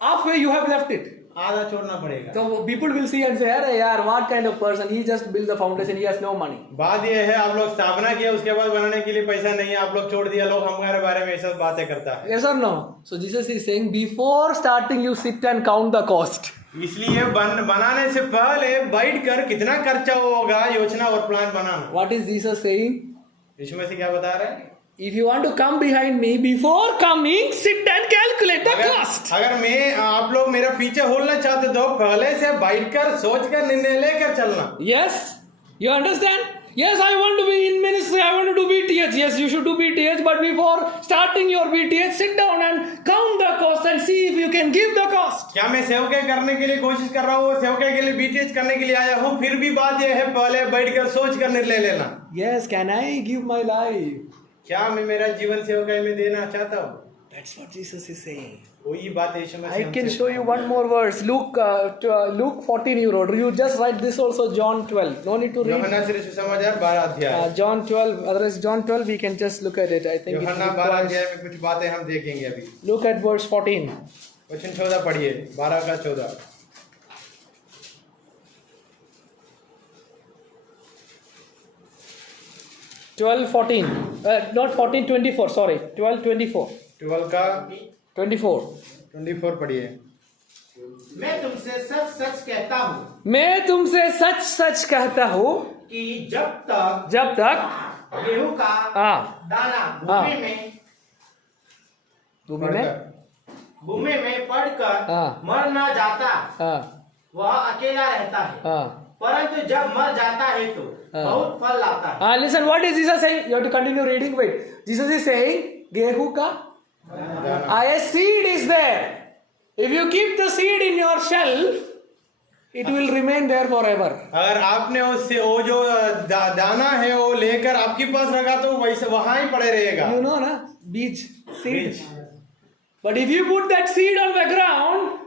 halfway you have left it. आधा छोड़ना पड़ेगा. So people will see and say, अरे यार, what kind of person? He just built the foundation, he has no money. बात ये है, आप लोग स्थापना किया, उसके बाद बनाने के लिए पैसा नहीं है, आप लोग छोड़ दिया. लोग हमारे बारे में ऐसा बातें करता है. Yes or no? So Jesus is saying, before starting, you sit and count the cost. इसलिए बनाने से पहले बैठकर कितना खर्चा होगा योजना और plan banana. What is Jesus saying? यीशु मसीह क्या बता रहे हैं? If you want to come behind me, before coming, sit and calculate the cost. अगर मैं आप लोग मेरा पीछे होना चाहते तो पहले से बैठकर सोचकर निर्णय लेकर चलना. Yes, you understand? Yes, I want to be in ministry, I want to do BTH. Yes, you should do BTH, but before starting your BTH, sit down and count the cost and see if you can give the cost. क्या मैं सेवकाई करने के लिए कोशिश कर रहा हूँ, सेवकाई के लिए BTH करने के लिए आया हूँ, फिर भी बात यह है पहले बैठकर सोचकर निर्णय लेना. Yes, can I give my life? क्या मैं मेरा जीवन सेवकाई में देना चाहता हूँ? That's what Jesus is saying. वही बात यीशु मसीह I can हमसे show you one more verse. Luke 14 you wrote. You just write this also, John 12. No need to read. यूहन्ना से सुसमाचार 12 अध्याय. John 12, otherwise John 12 we can just look at it. I think it यूहन्ना 12 requires, अध्याय में कुछ बातें हम देखेंगे अभी. look at verse 14. वचन 14 पढ़िए, 12 का 14. Not 14, 24, sorry. 12, 24. 12 का 24. 24 पढ़िए। मैं तुमसे सच सच कहता हूँ मैं तुमसे सच सच कहता हूँ कि जब तक जब तक गेहूं का हाँ दाना हाँ। भूमि में पड़कर हाँ। मर न जाता, हाँ वह अकेला रहता है, हाँ परंतु जब मर जाता है तो हाँ। बहुत फल लाता है। Listen, what is Jesus saying? You have to continue reading. Wait, Jesus is saying, गेहूं का a seed is there. If you keep the seed in your shell, it will remain there forever. अगर आपने उससे वो जो दाना है वो लेकर आपके पास रखा तो वैसे वहां ही पड़े रहेगा। You know ना, बीज, seed. बीज। But if you put that seed on the ground,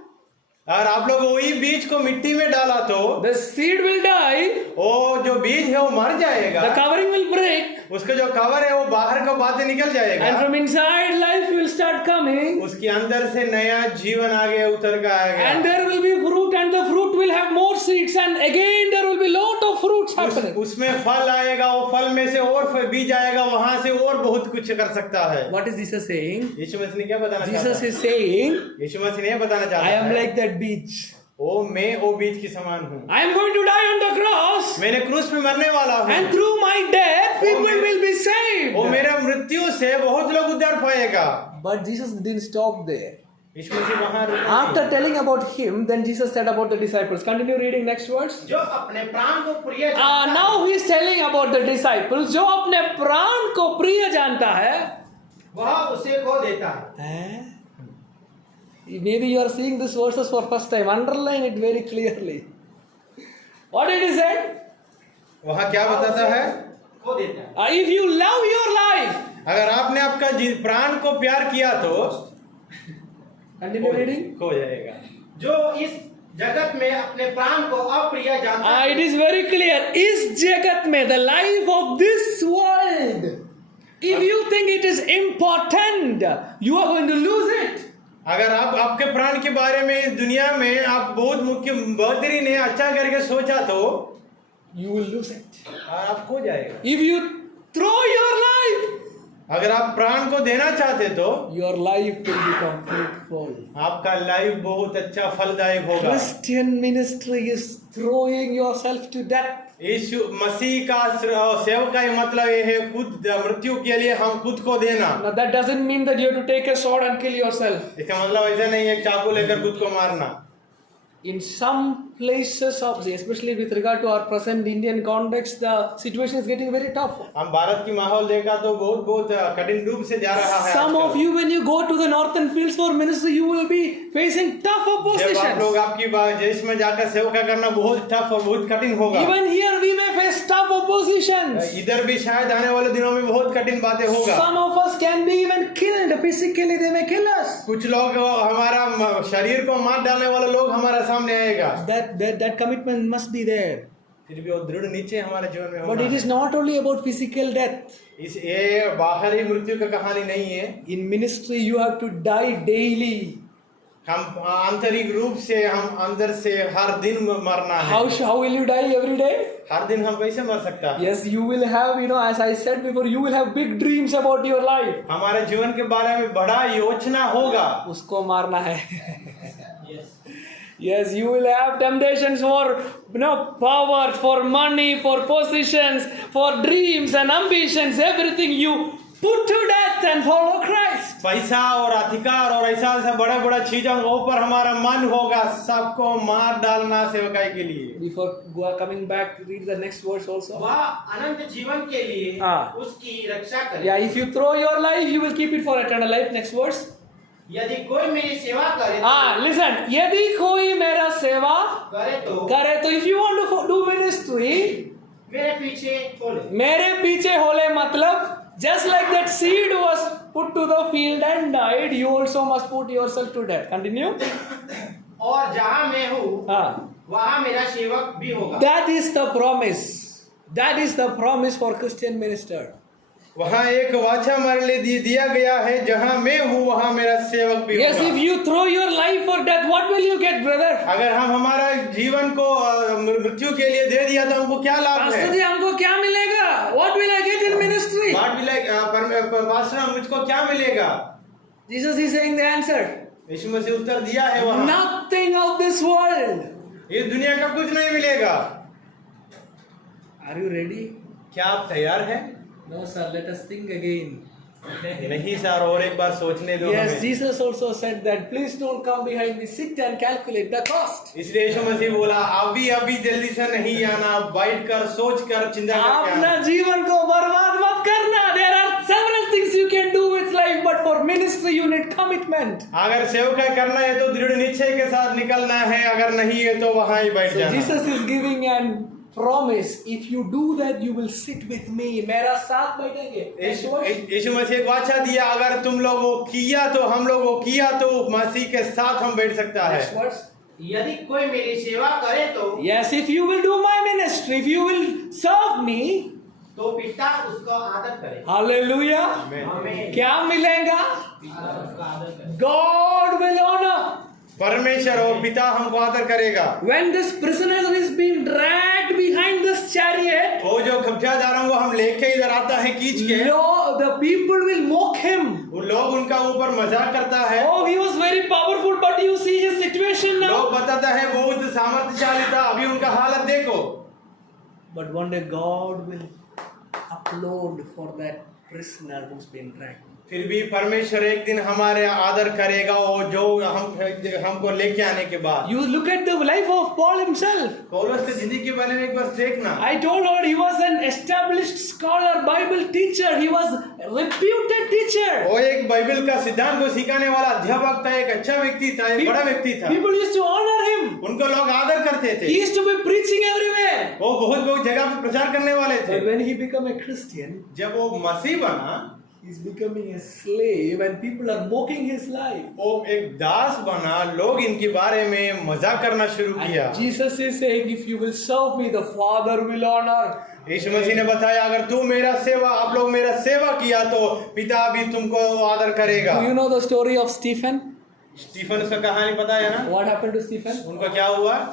अगर आप लोग वही बीज को मिट्टी में डाला तो the seed will die. वो जो बीज है वो मर जाएगा। The covering will break. उसका जो कवर है वो बाहर को बातें निकल जाएगा। And from inside, life will start coming. उसके अंदर से नया जीवन आगे उतर का आएगा। And there will be fruit, and the fruit will have more seeds, and again there will be lot of fruits happening. उसमें फल आएगा, वो फल में से और बीज आएगा, वहां से और बहुत कुछ कर सकता है। What is Jesus saying? यीशु मसीह ने क्या बताना चाहता Jesus है? is saying, यीशु मसीह ने बताना चाहता I am है like that beach. मैं वो बीज की समान हूँ। I am going to die on the cross, मैंने क्रूस पे मरने वाला हूँ and through my death, people will be saved. वो मेरा मृत्यु से बहुत लोग उद्धार पाएगा। But Jesus didn't stop there. यीशु मसीह वहां रुका After नहीं। telling about him, then Jesus said about the disciples. Continue reading next words. जो अपने प्राण को प्रिय जानता है, Now he is telling about the disciples. जो अपने प्राण को प्रिय जानता है, वह उसे खो देता है। Maybe you are seeing these verses for first time. Underline it very clearly. What did he say? वहां क्या बताता है? खो देता है। If you love your life, अगर आपने आपका प्राण को प्यार किया तो continue reading. खो जाएगा। जो इस जगत में अपने प्राण को अप्रिय जानता It is very clear. इस जगत में, the life of this world, if you think it is important, you are going to lose it. अगर आप आपके प्राण के बारे में इस दुनिया में आप बहुत मुख्य बदरी ने अच्छा करके सोचा तो You will lose it. आप खो जाएगा। If you throw your life, अगर आप प्राण को देना चाहते तो your life will become fruitful. आपका लाइफ बहुत अच्छा फलदायक होगा। Christian ministry is throwing yourself to death. यीशु मसीह का सेवका का मतलब ये है खुद मृत्यु के लिए हम खुद को देना। Now that doesn't mean that you have to take a sword and kill yourself. इसका मतलब ऐसा नहीं है चाकू लेकर खुद को मारना। In some places of, especially with regard to our present Indian context, the situation is getting very tough. हम भारत की माहौल देखा तो बहुत कठिन रूप से जा रहा है। Some of you, when you go to the northern fields for ministry, you will be facing tough जब आप opposition. लोग आपकी देश में जाकर सेवका करना बहुत टफ और बहुत कठिन होगा। Even here we may face tough oppositions. इधर भी शायद आने वाले दिनों में बहुत कठिन बातें होगा। Some of us can be even killed physically. They may kill us. कुछ लोग हमारा शरीर को मार डालने वाले लोग हमारे सामने आएगा। That commitment must be there. फिर भी वो दृढ़ नीचे हमारे जीवन में But होना it is not only about physical death. इस ये बाहरी मृत्यु का कहानी नहीं है। In ministry, you have to die daily. हम आंतरिक रूप से हम अंदर से हर दिन मरना है। How will you die every day? हर दिन हम कैसे मर सकता है? Yes, you will have, as I said before, you will have big dreams about your life. हमारे जीवन के बारे में बड़ा योजना होगा। उसको मारना है. Yes, you will have temptations for power, for money, for positions, for dreams and ambitions. Everything you put to death and follow Christ. पैसा और अधिकार और ऐसा बड़ा बड़ा चीजों के ऊपर हमारा मन होगा, सबको मार डालना सेवकाई के लिए। Before coming back, read the next verse also. वह अनंत जीवन के लिए हाँ. उसकी रक्षा करे। Yeah, if you throw your life, you will keep it for eternal life. Next verse. यदि कोई मेरी सेवा करे Listen. यदि कोई मेरा सेवा करे तो if you want to do ministry, मेरे पीछे खोले। मेरे पीछे होले मतलब just like that seed was put to the field and died, you also must put yourself to death. Continue. और जहाँ मैं हूँ वहाँ मेरा सेवक भी होगा। That is the promise. That is the promise for Christian minister. वहाँ एक वाचा हमारे लिए दिया गया है, जहाँ मैं हूँ वहाँ मेरा सेवक भी Yes, होगा। if you throw your life for death, what will you get, brother? अगर हम हमारा जीवन को मृत्यु के लिए दे दिया तो हमको क्या लाभ Pastor है? जी, हमको क्या मिलेगा? What will I get in ministry? Pastor मुझको क्या मिलेगा? Jesus is saying the answer. यीशु मसीह उत्तर दिया है वहाँ, Nothing of this world. ये दुनिया का कुछ नहीं मिलेगा। Are you ready? क्या आप तैयार हैं? No, sir. Let us think again. नहीं सर, और एक बार सोचने दो Yes, हमें। Jesus also said that. Please don't come behind me. Sit and calculate the cost. इसलिए यीशु मसीह बोला, अभी जल्दी से नहीं आना, बैठ कर सोच कर चिंता करके अपना आना। जीवन को बर्बाद मत करना. There are several things you can do with life, but for ministry you need commitment. अगर सेवकाई करना है तो दृढ़ निश्चय के साथ निकलना है, अगर नहीं है तो वहाँ ही बैठ So जाना। Jesus is giving an promise. If you do that, you will sit with me. मेरा साथ बैठेंगे. यीशु मसीह को वाचा दिया, अगर तुम लोगों किया तो हम लोगों किया तो मसीह के साथ हम बैठ सकता है। Next verse. यदि कोई मेरी सेवा करे तो Yes, if you will do my ministry, if you will serve me, तो पिता उसका आदर करे। hallelujah. आमीन। क्या मिलेगा? पिता उसका आदर करे। God will honor. परमेश्वर और पिता हमको आदर करेगा। When this prisoner is being dragged behind this chariot, वो जो कब्जादारों को हम लेके इधर आता है खींच के, the people will mock him. वो लोग उनका ऊपर मजाक करता है। Oh, he was very powerful, but you see his situation now. लोग बताता है बहुत सामर्थ्यशाली था, अभी उनका हालत देखो। But one day God will upload for that prisoner who's been dragged. फिर भी परमेश्वर एक दिन हमारे आदर करेगा, वो जो हमको लेके आने के बाद। You look at the life of Paul himself. पौलुस की जिंदगी के बारे में एक बार देखना। I told her he was an established scholar, Bible teacher. He was a reputed teacher. वो एक बाइबल का सिद्धांत को सिखाने वाला अध्यापक था, एक अच्छा व्यक्ति था, एक बड़ा व्यक्ति था। People used to honor him. उनको लोग आदर करते थे। He used to be preaching everywhere. वो बहुत जगह पे प्रचार करने वाले थे। But when he became a Christian, जब वो मसीह बना, he's becoming a slave and people are mocking his life. वो एक दास बना, लोग इनके बारे में मजाक करना शुरू किया। And Jesus is saying, if you will serve me, the Father will honor. यीशु मसीह ने बताया, अगर तू मेरा सेवा, आप लोग मेरा सेवा किया तो पिता भी तुमको आदर करेगा। Do you know the story of Stephen? Stephen का कहानी पता है ना? What happened to Stephen? उनका क्या हुआ?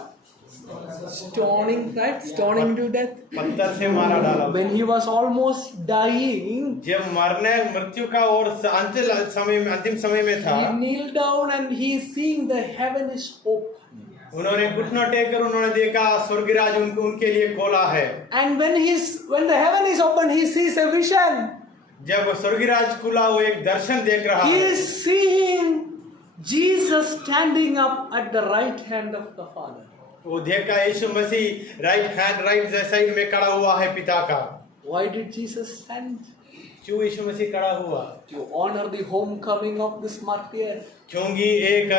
Stoning, right? Stoning to death. पत्थर से मारा डाला। When he was almost dying, जब मृत्यु का और अंतिम समय में था, he kneeled down and he is seeing the heaven is open. उन्होंने घुटना टेक कर उन्होंने देखा स्वर्गराज उनके लिए खोला है। And when the heaven is open, he sees a vision. जब स्वर्गराज खुला, वो एक दर्शन देख रहा He है। is seeing Jesus standing up at the right hand of the Father. वो देखा यीशु मसीह राइट साइड में खड़ा हुआ है पिता का। Why did Jesus stand? क्यों यीशु मसीह खड़ा हुआ? To honor the homecoming of this martyr. क्योंकि एक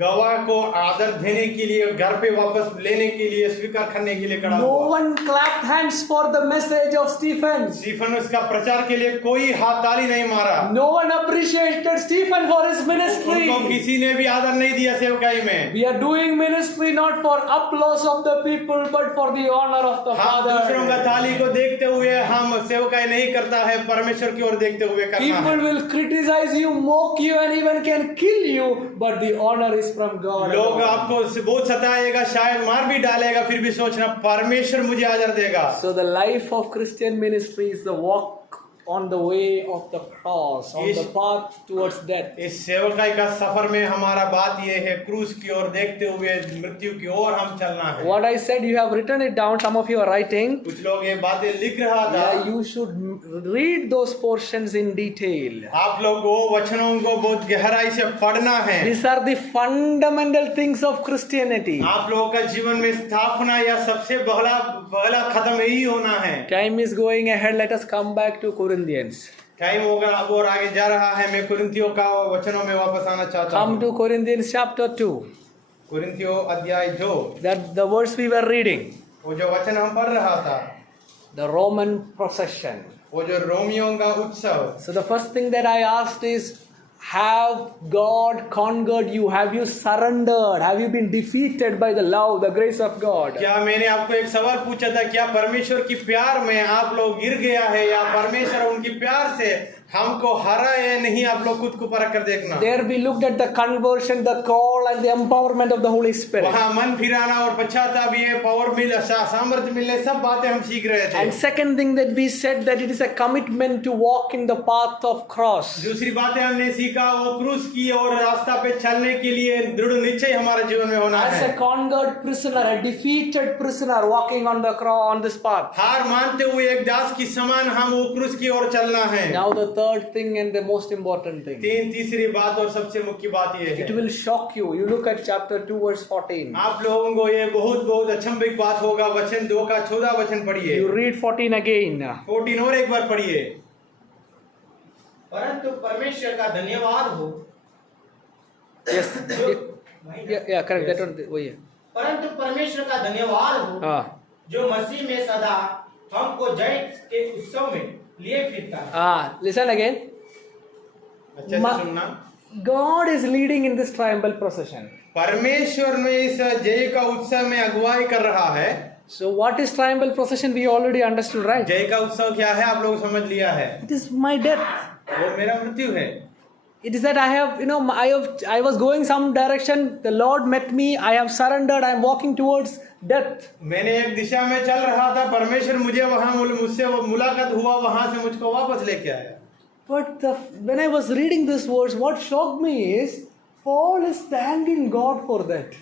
गवाह को आदर देने के लिए, घर पे वापस लेने के लिए, स्वीकार करने के लिए खड़ा No हुआ। one clapped hands for the message of Stephen. Stephen का प्रचार के लिए कोई हाथ ताली नहीं मारा। No one appreciated Stephen for his ministry. उनको किसी ने भी आदर नहीं दिया सेवकाई में। We are doing ministry not for applause of the people, but for the honor of the हम दूसरों का Father. ताली को देखते हुए हम सेवकाई नहीं करता है, परमेश्वर की ओर देखते हुए करना People है। will criticize you, mock you, and even can kill you, but the honor is from God. लोग आपको बहुत सताएगा, शायद मार भी डालेगा, फिर भी सोचना परमेश्वर मुझे आदर देगा। So the life of Christian ministry is the walk on the way of the cross, on the path towards death. इस सेवकाई का सफर में हमारा बात ये है, क्रूस की ओर देखते हुए मृत्यु की ओर हम चलना है। What I said, you have written it down. Some of you are writing. कुछ लोग ये बातें लिख रहा था। Yeah, you should read those portions in detail. आप लोग वो वचनों को बहुत गहराई से पढ़ना है। These are the fundamental things of Christianity. आप लोगों का जीवन में स्थापना या सबसे पहला खत्म यही होना है। Time is going ahead. Let us come back to Corinthians. Time होगा अब और आगे जा रहा है। मैं कुरिन्थियों का वचनों में वापस आना चाहता Come हूँ। to Corinthians chapter 2. कुरिन्थियों अध्याय 2, That the verse we were reading. वो जो वचन हम पढ़ रहा था, The Roman procession. वो जो रोमियों का उत्सव। So the first thing that I asked is, have God conquered you? Have you surrendered? Have you been defeated by the love, the grace of God? क्या मैंने आपको एक सवाल पूछा था, क्या परमेश्वर की प्यार में आप लोग गिर गया है या परमेश्वर उनकी प्यार से हमको हरा या नहीं, आप लोग खुद को परख कर देखना। There we looked at the conversion, the call, and the empowerment of the Holy Spirit. वहाँ मन फिराना और पश्चाताप, ये पावर मिल सामर्थ्य मिलने, सब बातें हम सीख रहे थे। And second thing that we said, that it is a commitment to walk in the path of cross. दूसरी बातें हमने सीखा, वो क्रूस की और रास्ता पे चलने के लिए दृढ़ निश्चय हमारे जीवन में होना As है। a conquered prisoner, a defeated prisoner, walking on the cross, on this path. हार मानते हुए एक दास की समान हम वो क्रूस की ओर चलना है। Now the third thing and the most important thing. तीसरी बात और सबसे मुख्य बात ये It है, will shock you. You look at chapter 2 verse 14. आप लोगों को ये बहुत अचंभित बात होगा। वचन 2 का 14 वचन पढ़िए। You read 14 again. 14 और एक बार पढ़िए। परंतु परमेश्वर का धन्यवाद हो। Yes. Yeah, correct. That one. वही है। परंतु परमेश्वर का धन्यवाद हो, जो मसीह में सदा हमको जय के उत्सव में लिए फिरता है। Listen again. अच्छे से सुनना। God is leading in this triumphal procession. परमेश्वर में इस जय का उत्सव में अगुवाई कर रहा है। So what is triumphal procession? We already understood, right? जय का उत्सव क्या है, आप लोग समझ लिया है। It is my death. वो मेरा मृत्यु है। It is that I have, I was going some direction. The Lord met me. I have surrendered. I am walking towards death. मैंने एक दिशा में चल रहा था, परमेश्वर मुझे वहां मुझसे मुलाकात हुआ, वहां से मुझको वापस लेके आया। But when I was reading this verse, what shocked me is Paul is thanking God for that.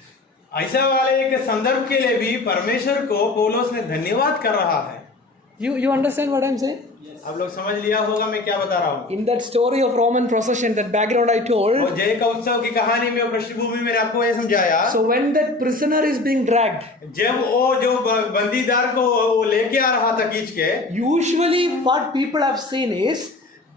ऐसा वाले एक संदर्भ के लिए भी परमेश्वर को पौलुस ने धन्यवाद कर रहा है। You understand what I am saying? आप लोग समझ लिया होगा मैं क्या बता रहा हूँ। In that story of Roman procession, that background I told. और जय का उत्सव की कहानी में पृष्ठभूमि मैंने आपको ये समझाया। So when that prisoner is being dragged, जब वो जो बंदीदार को वो लेके आ रहा था खींच के, usually what people have seen is,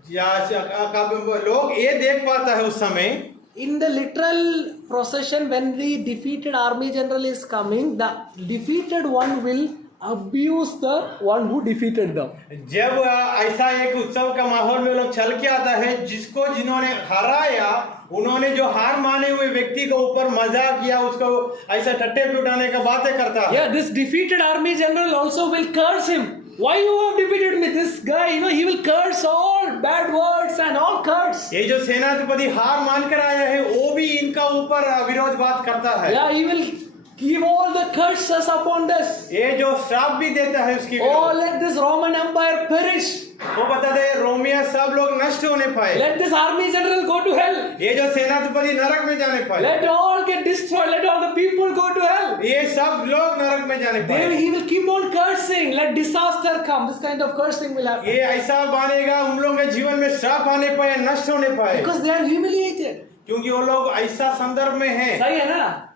लोग ये देख पाता है उस समय, in the literal procession, when the defeated army general is coming, the defeated one will abuse the one who defeated them. जब ऐसा एक उत्सव का माहौल में लोग चल के आता है, जिन्होंने हराया, उन्होंने जो हार माने हुए व्यक्ति के ऊपर मजाक किया, उसको ऐसा टट्टे टुटाने का बातें करता है। Yeah, this defeated army general also will curse him. Why you have defeated me? This guy, he will curse all bad words and all curse. ये जो सेनाधिपति हार मानकर आया है, वो भी इनका ऊपर विरोध बात करता है। Yeah, he will give all the curses upon this. ये जो श्राप भी देता है उसकी Oh, let this Roman Empire perish. वो बता दे रोमिया सब लोग नष्ट होने पाए। Let this army general go to hell. ये जो सेनाधिपति नरक में जाने पाए। Let all get destroyed. Let all the people go to hell. ये सब लोग नरक में जाने पाए। He will keep on cursing. Let disaster come. This kind of cursing will happen. ये ऐसा बनेगा, उन लोगों के जीवन में श्राप आने पाए, नष्ट होने पाए। Because they are humiliated. क्योंकि वो लोग ऐसा संदर्भ में हैं। सही है ना?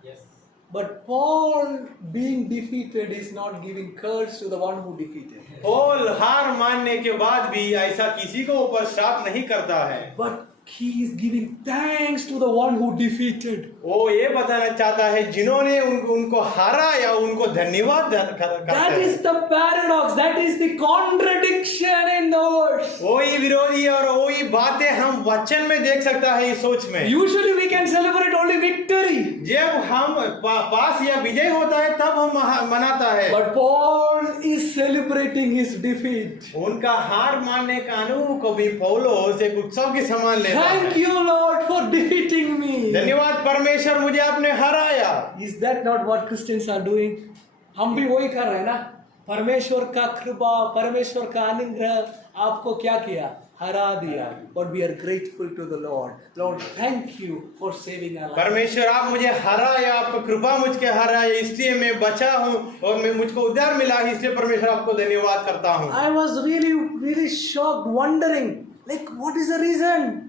But Paul being defeated is not giving curse to the one who defeated him. Paul हार मानने के बाद भी ऐसा किसी को ऊपर श्राप नहीं करता है। But he is giving thanks to the one who defeated. वो ये बताना चाहता है जिन्होंने उनको हारा या उनको धन्यवाद करता That है। is the paradox. That is the contradiction in the verse. वही विरोधी और वही बातें हम वचन में देख सकता है इस सोच में। Usually we can celebrate only victory. जब हम पास या विजय होता है तब हम मनाता है। But Paul is celebrating his defeat. उनका हार मानने का अनुभव को भी पौलुस एक उत्सव के समान लेता है। Thank you, Lord, for defeating me. धन्यवाद परमेश्वर, मुझे आपने हराया। Is that not what Christians are doing? हम भी वही कर रहे हैं ना। परमेश्वर का कृपा, परमेश्वर का अनुग्रह आपको क्या किया? हरा दिया। But we are grateful to the Lord. Lord, thank you for saving our life. परमेश्वर आप मुझे हराया, आपको कृपा मुझके हराया, इसलिए मैं बचा हूँ और मैं मुझको उद्धार मिला, इसलिए परमेश्वर आपको धन्यवाद करता हूँ। I was really shocked, wondering, like what is the reason?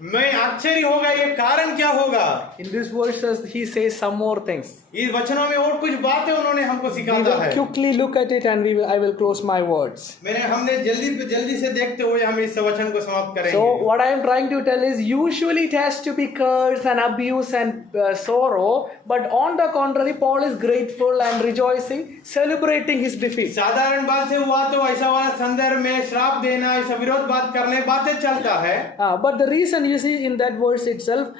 मैं आश्चर्य होगा, ये कारण क्या होगा? In this verses he says some more things. इस वचनों में और कुछ बातें उन्होंने हमको We सिखाता will है। quickly look at it and I will close my words. हमने जल्दी से देखते हुए हम इस वचन को समाप्त करेंगे। So what I am trying to tell is usually it has to be curse and abuse and sorrow, but on the contrary Paul is grateful and rejoicing, celebrating his defeat. साधारण बात से हुआ तो ऐसा वाला संदर्भ में श्राप देना, ऐसा विरोध बात करने बातें चलता है। But the reason you see in that verse itself,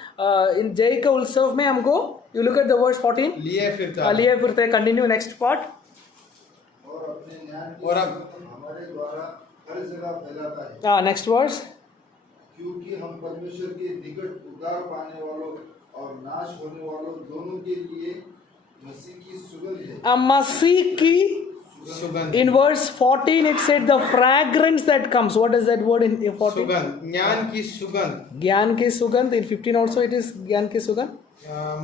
in जय का उत्सव में हमको, you look at the verse 14. लिए फिरता है। लिए फिरते, continue next part. और अपने ज्ञान की और अब हमारे द्वारा हर जगह फैलाता है। Next verse. क्योंकि हम परमेश्वर के निकट उद्धार पाने वालों और नाश होने वालों दोनों के लिए मसीह की सुगंध है। मसीह की सुगंध। In verse 14 it said the fragrance that comes. What is that word in 14? सुगंध, ज्ञान की सुगंध। ज्ञान की सुगंध. In 15 also it is ज्ञान की सुगंध.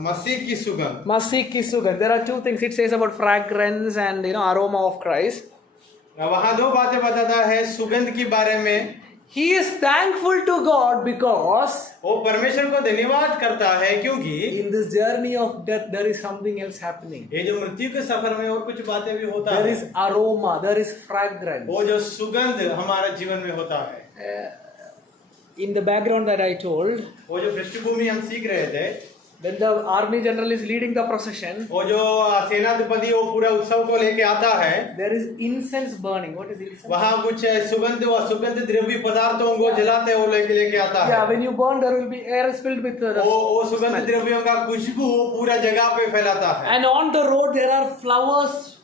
मसीह की सुगंध। मसीह की सुगंध. There are two things it says about fragrance and aroma of Christ. वहाँ दो बातें बताता है सुगंध के बारे में। He is thankful to God because वो परमेश्वर को धन्यवाद करता है क्योंकि in this journey of death there is something else happening. ये जो मृत्यु के सफर में और कुछ बातें भी होता There है। is aroma, there is fragrance. वो जो सुगंध हमारे जीवन में होता है। In the background that I told, वो जो पृष्ठभूमि हम सीख रहे थे, when the army general is leading the procession, वो जो सेनाधिपति वो पूरा उत्सव को लेके आता है, there is incense burning. What is incense? वहाँ कुछ सुगंध व सुगंध द्रव्य पदार्थों को जलाते वो लेके आता है। Yeah, when you burn, there will be air is filled with वो सुगंध द्रव्यों का खुशबू पूरा जगह पे फैलाता है। and on the road there are flowers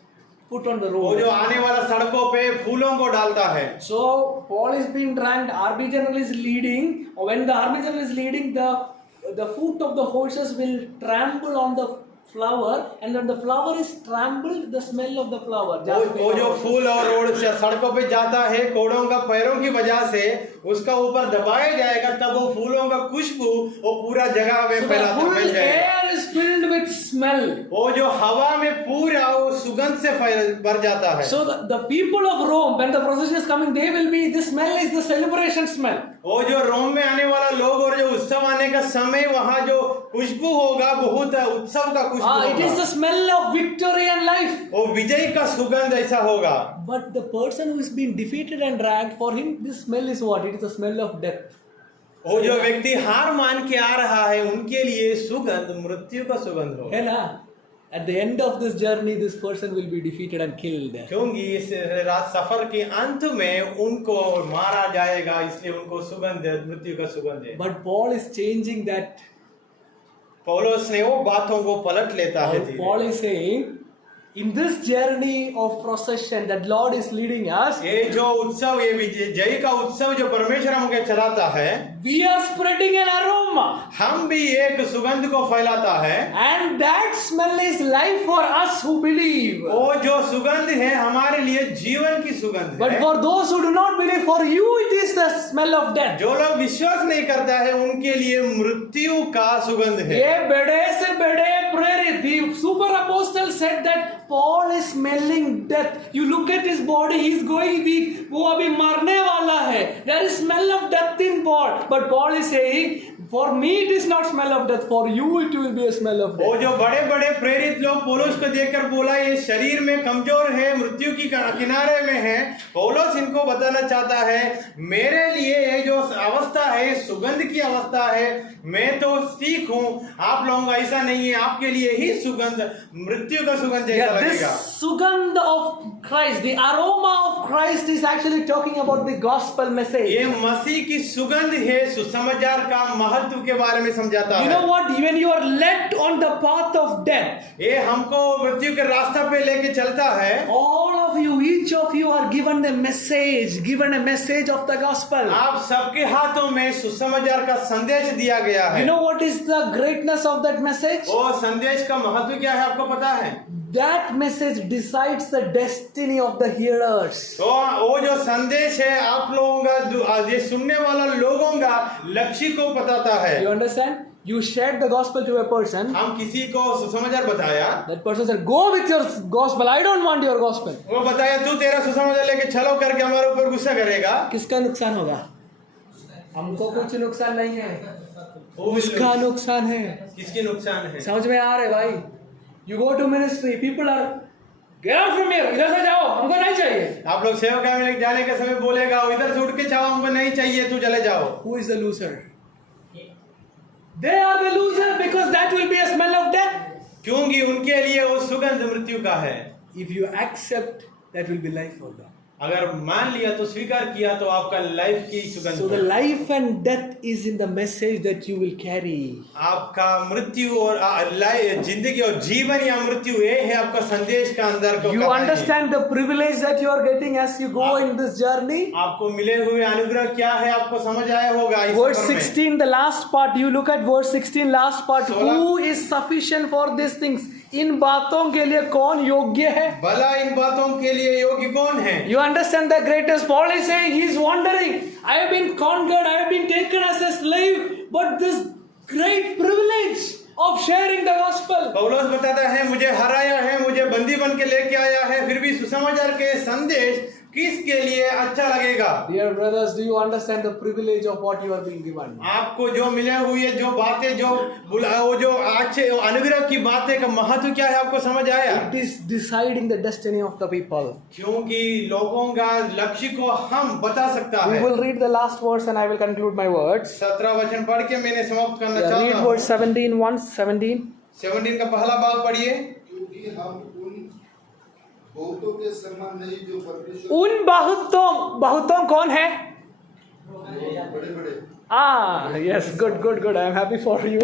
put on the वो जो road. आने वाला सड़कों पे फूलों को डालता है। So Paul is being dragged. Army general is leading. When the army general is leading, the foot of the horses will trample on the flower, and when the flower is trampled, the smell of the flower. वो जो फूल और रोड से सड़कों पे जाता है, कोड़ों का पैरों की वजह से उसका ऊपर दबाया जाएगा, तब वो फूलों का खुशबू वो पूरा जगह में So the फैल whole जाएगा। air is filled with smell. वो जो हवा में पूरा वो सुगंध से भर जाता है। So the people of Rome, when the procession is coming, they will be. This smell is the celebration smell. वो जो रोम में आने वाला लोग और जो उत्सव आने का समय वहाँ जो खुशबू होगा बहुत उत्सव का खुशबू It is होगा। the smell of victory and life. वो विजय का सुगंध ऐसा होगा। But the person who is being defeated and dragged, for him this smell is what? It is the smell of death. वो जो व्यक्ति हार मान के आ रहा है उनके लिए सुगंध मृत्यु का सुगंध होगा। है ना? At the end of this journey, this person will be defeated and killed. क्योंकि इस सफर के अंत में उनको मारा जाएगा, इसलिए उनको सुगंध मृत्यु का सुगंध है। But Paul is changing that. पौलुस ने वो बातों को पलट लेता है। Paul is saying, in this journey of procession that Lord is leading us, ये जो उत्सव, ये विजय का उत्सव जो परमेश्वर हमको चलाता है, we are spreading an aroma. हम भी एक सुगंध को फैलाता है। And that smell is life for us who believe. वो जो सुगंध है हमारे लिए जीवन की सुगंध But है। for those who do not believe, for you it is the smell of death. जो लोग विश्वास नहीं करता है उनके लिए मृत्यु का सुगंध है। ये बड़े से बड़े प्रेरित, the super apostle said that Paul is smelling death. You look at his body, he is going weak. वो अभी मरने वाला है. There is smell of death in Paul. But Paul is saying, for me it is not smell of death. For you it will be a smell of वो death. जो बड़े बड़े प्रेरित लोग पौलुस को देखकर बोला ये शरीर में कमजोर है, मृत्यु की किनारे में है, पौलुस इनको बताना चाहता है मेरे लिए ये जो अवस्था है सुगंध की अवस्था है, मैं तो ठीक हूँ, आप लोगों का ऐसा नहीं है, आपके लिए ही सुगंध मृत्यु का सुगंध जैसा Yeah, लगेगा। this sugandh of Christ, the aroma of Christ is actually talking about the gospel message. ये मसीह की सुगंध है, सुसमाचार का महत्व के बारे में समझाता You है। know what? When you are led on the path of death, ये हमको मृत्यु के रास्ते पे लेके चलता है। all of you, each of you are given a message of the gospel. आप सबके हाथों में सुसमाचार का संदेश दिया गया है। You know what is the greatness of that message? वो संदेश का महत्व क्या है आपको पता है? That message decides the destiny of the hearers. तो वो जो संदेश है आप लोगों का, ये सुनने वाला लोगों का लक्ष्य को बताता है। You understand? You shared the gospel to a person. हम किसी को सुसमाचार बताया, That person said, "Go with your gospel. I don't want your gospel." वो बताया तू तेरा सुसमाचार लेके चलो करके हमारे ऊपर गुस्सा करेगा। किसका नुकसान होगा? हमको कुछ नुकसान नहीं है, वो उसका नुकसान है। किसके नुकसान है? समझ में आ रहे भाई? You go to ministry, people are get out from here. इधर से जाओ, हमको नहीं चाहिए. आप लोग सेवकाई में जाने के समय बोलेगा इधर से उठ के जाओ, हमको नहीं चाहिए, तू चले जाओ। Who is the loser? They are the loser because that will be a smell of death. क्योंकि उनके लिए वो सुगंध मृत्यु का है। If you accept, that will be life for them. अगर मान लिया तो स्वीकार किया तो आपका लाइफ की सुगंध So the है। life and death is in the message that you will carry. आपका मृत्यु और जिंदगी और जीवन या मृत्यु ये है आपका संदेश का अंदर को You कहानी। understand the privilege that you are getting as you go in this journey? आपको मिले हुए अनुग्रह क्या है आपको समझ आया होगा इस Verse सफर में। 16, the last part, you look at verse 16, last part. 16 Who is sufficient for these things? इन बातों के लिए कौन योग्य है? भला इन बातों के लिए योग्य कौन है? You understand the greatest Paul is saying, he is wondering, I have been conquered, I have been taken as a slave, but this great privilege of sharing the gospel. पौलुस बताता है मुझे हराया है, मुझे बंदी बन के लेके आया है, फिर भी सुसमाचार के संदेश किसके लिए अच्छा लगेगा? Dear brothers, do you understand the privilege of what you are being given? आपको जो मिले हुए जो बातें जो वो जो अच्छे अनुग्रह की बातें का महत्व क्या है आपको समझ आया? It is deciding the destiny of the people. क्योंकि लोगों का लक्ष्य को हम बता सकता We है। will read the last verse and I will conclude my words. 17 वचन पढ़ के मैंने समाप्त करना Yeah, चाहता read हूँ। verse 17 once, 17. 17 का पहला भाग पढ़िए। क्योंकि हम उन बहुतों के समान नहीं जो परमेश्वर उन बहुतों कौन है? बड़े बड़े Yes, good. I am happy for you.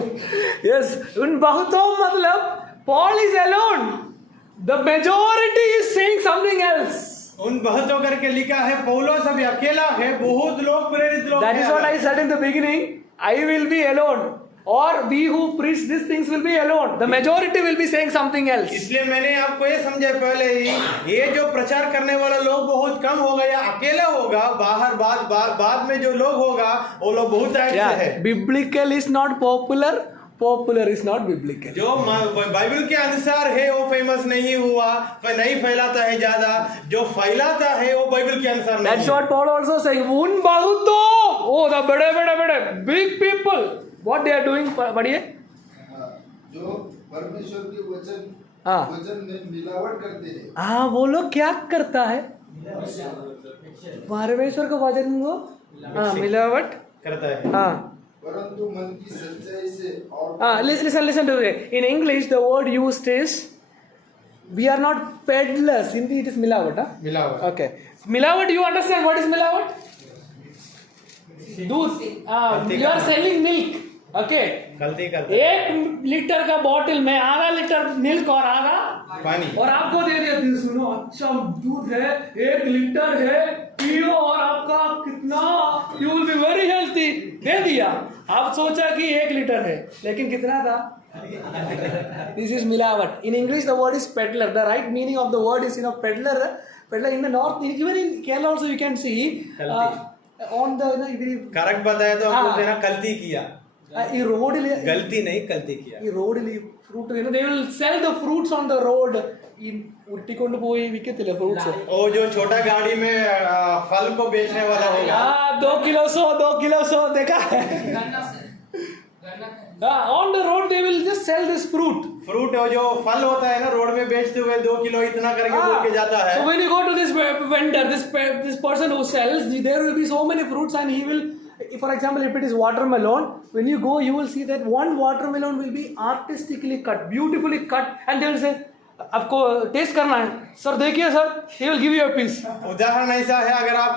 Yes, उन बहुतों मतलब Paul is alone. The majority is saying something else. उन बहुतों करके लिखा है पौलुस अभी अकेला है, बहुत लोग प्रेरित लोग That हैं। is what I said in the beginning. I will be alone. Or we who preach these things will be alone. The majority will be saying something else. इसलिए मैंने आपको ये समझाया पहले ही, ये जो प्रचार करने वाला लोग बहुत कम होगा या अकेला होगा, बाहर बाद में जो लोग होगा वो लोग बहुत ऐसे Yeah, है। biblical is not popular. Popular is not biblical. जो बाइबल के अनुसार है वो फेमस नहीं हुआ, नहीं फैलाता है ज्यादा, जो फैलाता है वो बाइबल के अनुसार नहीं That's है। what Paul also saying. उन बहुतों, oh the बड़े big people, what they are doing? पढ़िए. जो परमेश्वर के हाँ। वचन में मिलावट करते हैं। वो लोग क्या करता है? परमेश्वर को वचन को मिलावट करता है। परंतु मन की सच्चाई से और Listen to it. In English, the word used is, we are not peddlers. Hindi it is मिलावट. मिलावट। Okay. मिलावट, you understand what is मिलावट? दूध. You are selling milk. Okay. गलती करते 1 लीटर का बॉटल में आधा लीटर मिल्क और आधा पानी। और आपको दे देती हूँ, सुनो अच्छा दूध है, 1 लीटर है, पियो और आपका कितना, you will be very healthy, दे दिया। आप सोचा कि 1 लीटर है, लेकिन कितना था? दिस इज मिलावट. In English the word is peddler. The right meaning of the word is peddler. In the north, even in Kerala also you can see on the correct बताया तो हम बोलते हैं ना गलती किया। ಈ ರೋಡ್ गलती नहीं गलती किया। ಈ ರೋಡ್ ಇಲ್ಲಿ fruit they will sell the fruits on the road. ಈ ಉಟ್ಟಿಕೊಂಡು ಹೋಗಿ ವಿಕತ್ತಿಲ್ಲ ಫ್ರೂಟ್ಸ್. वो जो छोटा गाड़ी में फल को बेचने वाला होगा, 2 किलो 100 देखा है? On the road they will just sell this fruit. Fruit जो फल होता है ना रोड में बेचते हुए 2 किलो इतना करके बोल के जाता है। So when you go to this vendor, this person who sells, there will be so many fruits and he will, for example, if it is watermelon, when you go you will see that one watermelon will be artistically cut, beautifully cut, and they will say आपको टेस्ट करना है सर, देखिए sir, he will give you a piece. उदाहरण ऐसा है, अगर आप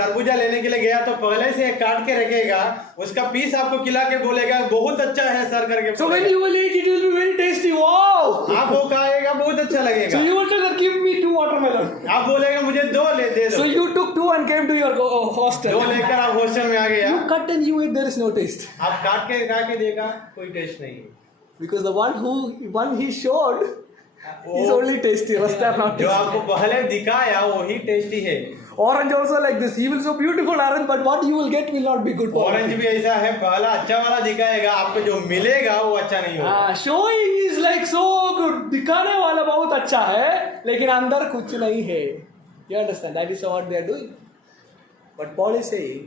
तरबूजा लेने के लिए गया तो पहले से काट के रखेगा, उसका पीस आपको खिला के बोलेगा बहुत अच्छा है सर करके। So when you will eat, it will be very tasty. Wow! आप वो खाएगा बहुत अच्छा लगेगा। So you will tell that give me 2 watermelon. आप बोलेगा मुझे 2 दे दो। So you took 2 and came to your hostel. 2 लेकर आप हॉस्टल में आ गया। You cut and you eat, there is no taste. आप काट के खा के देखा, कोई टेस्ट नहीं। Because the one he showed is only tasty. Rest are not जो tasty. आपको पहले दिखाया वही टेस्टी है। Orange also like this. He will so beautiful orange, but what you will get will not be good. Orange भी ऐसा है, पहला अच्छा वाला दिखाएगा, आपको जो मिलेगा वो अच्छा नहीं होगा। Showing is like so good. दिखाने वाला बहुत अच्छा है, लेकिन अंदर कुछ नहीं है. You understand? That is what they are doing. But Paul is saying,